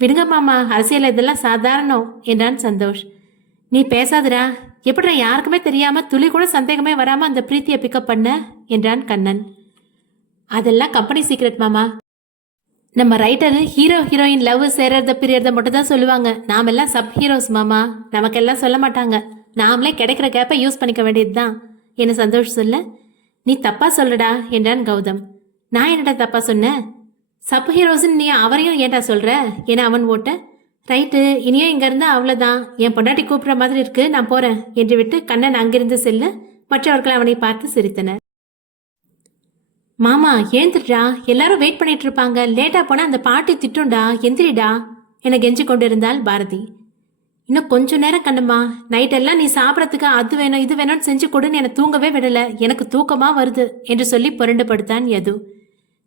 விடுங்க மாமா, அரசியல் இதெல்லாம் சாதாரணம் என்றான் சந்தோஷ். நீ பேசாதடா, எப்படி யாருக்குமே தெரியாம துளி கூட சந்தேகமே வராம அந்த பிரீத்தியை பிக்கப் பண்ண என்றான் கண்ணன். அதெல்லாம் கம்பெனி சீக்ரெட் மாமா. நம்ம ரைட்டரு ஹீரோ ஹீரோயின் லவ் சேரத பிரியறத மட்டும் தான் சொல்லுவாங்க, நாமெல்லாம் சப் ஹீரோஸ் மாமா, நமக்கெல்லாம் சொல்ல மாட்டாங்க, நாமளே கிடைக்கிற கேப்பை யூஸ் பண்ணிக்க வேண்டியதுதான் என சந்தோஷ் சொல்ல, நீ தப்பா சொல்லடா என்றான் கௌதம். நான் என்னடா தப்பா சொன்னேன்? சப் ஹீரோஸ்ன்னு நீ அவரையும் ஏன்டா சொல்ற என அவன் ஓட்ட, ரைட்டு, இனியும் இங்க இருந்தா அவ்வளவுதான், என் பொண்டாட்டி கூப்பிடுற மாதிரி இருக்கு, நான் போறேன் என்று விட்டு கண்ணன் அங்கிருந்து செல்ல மற்றவர்கள் அவனை பார்த்து சிரித்தனர். மாமா ஏந்திரா, எல்லாரும் வெயிட் பண்ணிட்டு இருப்பாங்க, லேட்டா போனா அந்த பாட்டி திட்டுண்டா, எந்திரிடா என கெஞ்சி கொண்டிருந்தாள் பாரதி. இன்னும் கொஞ்ச நேரம் கண்ணுமா, நைட்டெல்லாம் நீ சாப்பிடறதுக்கு அது வேணும் இது வேணும்னு செஞ்சு கொடுன்னு என்னை தூங்கவே விடல, எனக்கு தூக்கமா வருது என்று சொல்லி புரண்டு படுத்தான் யது.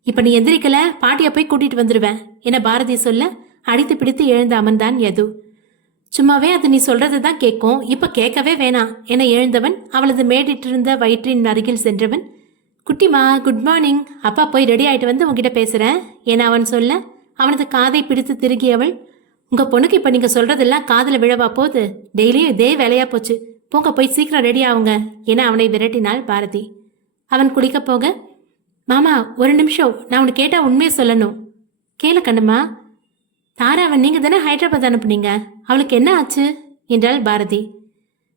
இப்ப நீ எந்திரிக்கல, பாட்டியை போய் கூட்டிட்டு வந்துடுவேன் என பாரதி சொல்ல அடித்து பிடித்து எழுந்து அமர்ந்தான் யது. சும்மாவே அது நீ சொல்றது தான் கேட்கும், இப்ப கேட்கவே வேணாம் என எழுந்தவன் அவளது மேடிட்டிருந்த வயிற்றின் அருகில் சென்றவன், குட்டிமா குட் மார்னிங், அப்பா போய் ரெடி ஆயிட்டு வந்து உங்ககிட்ட பேசுறேன் என அவன் சொல்ல அவனது காதை பிடித்து திருகியவள், உங்க பொண்ணுக்கு இப்ப நீங்க சொல்றதெல்லாம் காதல விழவா போகுது, டெய்லியும் இதே வேலையா போச்சு, போங்க போய் சீக்கிரம் ரெடி ஆகுங்க என அவனை விரட்டினாள் பாரதி. அவன் குளிக்க போக, மாமா ஒரு நிமிஷம், நான் உனக்கு கேட்டா உண்மையை சொல்லணும். கேளு கண்ணுமா, தாராவை நீங்க தானே ஹைதராபாத் அனுப்புனீங்க, அவளுக்கு என்ன ஆச்சு என்றாள் பாரதி.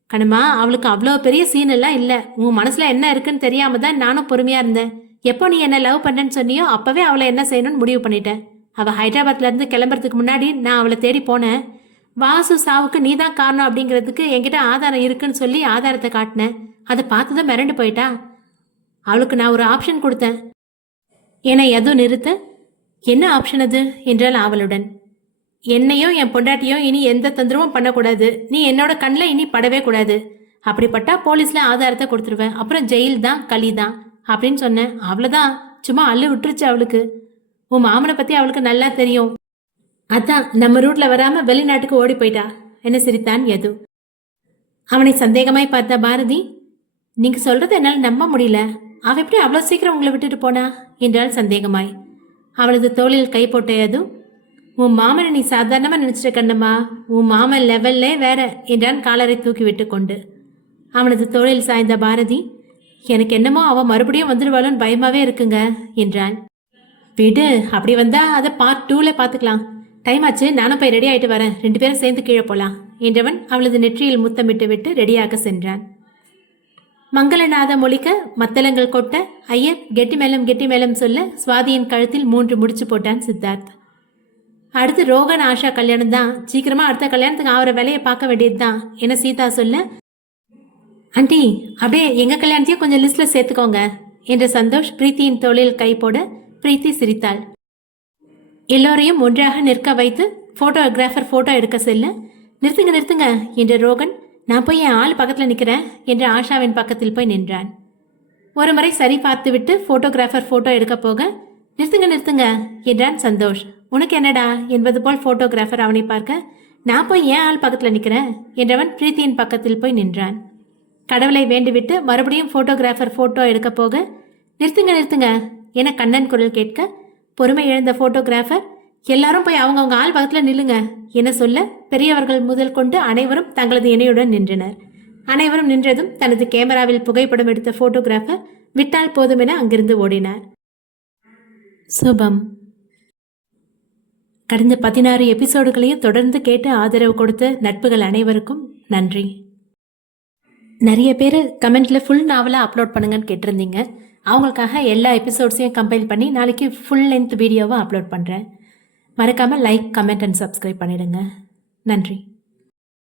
கணுமா, அவளுக்கு அவ்வளோ பெரிய சீன் எல்லாம் இல்லை, உன் மனசுல என்ன இருக்குன்னு தெரியாம தான் நானும் பொறுமையா இருந்தேன். எப்போ நீ என்ன லவ் பண்ணேன்னு சொன்னியோ அப்பவே அவளை என்ன செய்யணும்னு முடிவு பண்ணிட்டேன். அவள் ஹைதராபாத்ல இருந்து கிளம்புறதுக்கு முன்னாடி நான் அவளை தேடி போனேன். வாசு சாவுக்கு நீ தான் காரணம் அப்படிங்கிறதுக்கு என்கிட்ட ஆதாரம் இருக்குன்னு சொல்லி ஆதாரத்தை காட்டினேன். அதை பார்த்துதான் மிரண்டு போயிட்டா. அவளுக்கு நான் ஒரு ஆப்ஷன் கொடுத்தேன் என எதுவும் நிறுத்த, என்ன ஆப்ஷன் அது என்றால் அவளுடன், என்னையும் என் பொண்டாட்டியும் இனி எந்த தொந்தரவும் பண்ணக்கூடாது, நீ என்னோட கண்ணில் இனி படவே கூடாது, அப்படிப்பட்டா போலீஸ்ல ஆதாரத்தை கொடுத்துருவேன், அப்புறம் ஜெயில் தான் களி தான் அப்படின்னு சொன்னேன். அவ்வளோதான், சும்மா அள்ளு விட்டுருச்சு அவளுக்கு. உன் மாமனை பத்தி அவளுக்கு நல்லா தெரியும், அதான் நம்ம ரூட்ல வராம வெளிநாட்டுக்கு ஓடி போயிட்டா என்ன சிரித்தான் யது. அவனை சந்தேகமாய் பார்த்த பாரதி, நீங்க சொல்றது என்னால் நம்ப முடியல, அவ எப்படி அவ்வளோ சீக்கிரம் உங்களை விட்டுட்டு போனா என்றால் சந்தேகமாய். அவளது தோளில் கை போட்ட யது, உன் மாமனை நீ சாதாரணமா நினைச்சிட்ட கண்ணம்மா, உன் மாமன் லெவல்லே வேற என்றான் காலரை தூக்கி விட்டு கொண்டு. அவனது தோளில் சாய்ந்த பாரதி, எனக்கு என்னமோ அவன் மறுபடியும் வந்துடுவாளுன்னு பயமாவே இருக்குங்க என்றான். விடு, அப்படி வந்தா அதை பார்ட் 2ல பார்த்துக்கலாம், டைம் ஆச்சு, நானும் போய் ரெடி ஆயிட்டு வரேன், 2 பேரும் சேர்ந்து கீழே போலாம் என்றவன் அவளது நெற்றியில் முத்தமிட்டு விட்டு ரெடியாக சென்றான். மங்களநாதம் ஒலிக்க, மத்தளங்கள் கொட்ட, ஐயர் கெட்டி மேலம் சொல்ல சுவாதியின் கழுத்தில் 3 முடிச்சு போட்டான் சித்தார்த். அடுத்து ரோகன் ஆஷா கல்யாணம் தான், சீக்கிரமா அடுத்த கல்யாணத்துக்கு ஆகிற வேலையை பார்க்க வேண்டியது தான் என சீதா சொல்ல, ஆண்டி அப்படியே எங்க கல்யாணத்தையும் கொஞ்சம் லிஸ்ட்ல சேர்த்துக்கோங்க என்ற சந்தோஷ் பிரீத்தியின் தோளில் கை போட பிரீத்தி சிரித்தாள். எல்லோரையும் ஒன்றாக நிற்க வைத்து போட்டோகிராஃபர் போட்டோ எடுக்க செல்ல, நிறுத்துங்க என்ற ரோகன் நான் போய் என் ஆள் பக்கத்தில் நிற்கிறேன் என்று ஆஷாவின் பக்கத்தில் போய் நின்றான். ஒரு முறை சரி பார்த்துவிட்டு ஃபோட்டோகிராஃபர் ஃபோட்டோ எடுக்க போக, நிறுத்துங்க என்றான் சந்தோஷ். உனக்கு என்னடா என்பது போல் ஃபோட்டோகிராஃபர் அவனை பார்க்க, நான் போய் ஏன் ஆள் பக்கத்தில் நிற்கிறேன் என்றவன் பிரீத்தியின் பக்கத்தில் போய் நின்றான். கடவுளை வேண்டிவிட்டு மறுபடியும் ஃபோட்டோகிராஃபர் ஃபோட்டோ எடுக்க போக, நிறுத்துங்க என கண்ணன் குரல் கேட்க, பொறுமை இழந்த ஃபோட்டோகிராஃபர், எல்லாரும் போய் அவங்கவுங்க ஆள் பக்கத்தில் நில்லுங்க என சொல்ல, பெரியவர்கள் முதல் கொண்டு அனைவரும் தங்களது இணையுடன் நின்றனர். அனைவரும் நின்றதும் தனது கேமராவில் புகைப்படம் எடுத்த ஃபோட்டோகிராஃபர் விட்டால் போதும் என அங்கிருந்து ஓடினார். சுபம். கடந்த 16 எபிசோடுகளையும் தொடர்ந்து கேட்டு ஆதரவு கொடுத்த நட்புகள் அனைவருக்கும் நன்றி. நிறைய பேர் கமெண்ட்ல ஃபுல் நாவலாக அப்லோட் பண்ணுங்கன்னு கேட்டிருந்தீங்க. அவங்களுக்காக எல்லா எபிசோட்ஸையும் கம்பைல் பண்ணி நாளைக்கு ஃபுல் லென்த் வீடியோவை அப்லோட் பண்ணுறேன். மறக்காமல் லைக், கமெண்ட் அண்ட் சப்ஸ்கிரைப் பண்ணிடுங்க. நன்றி.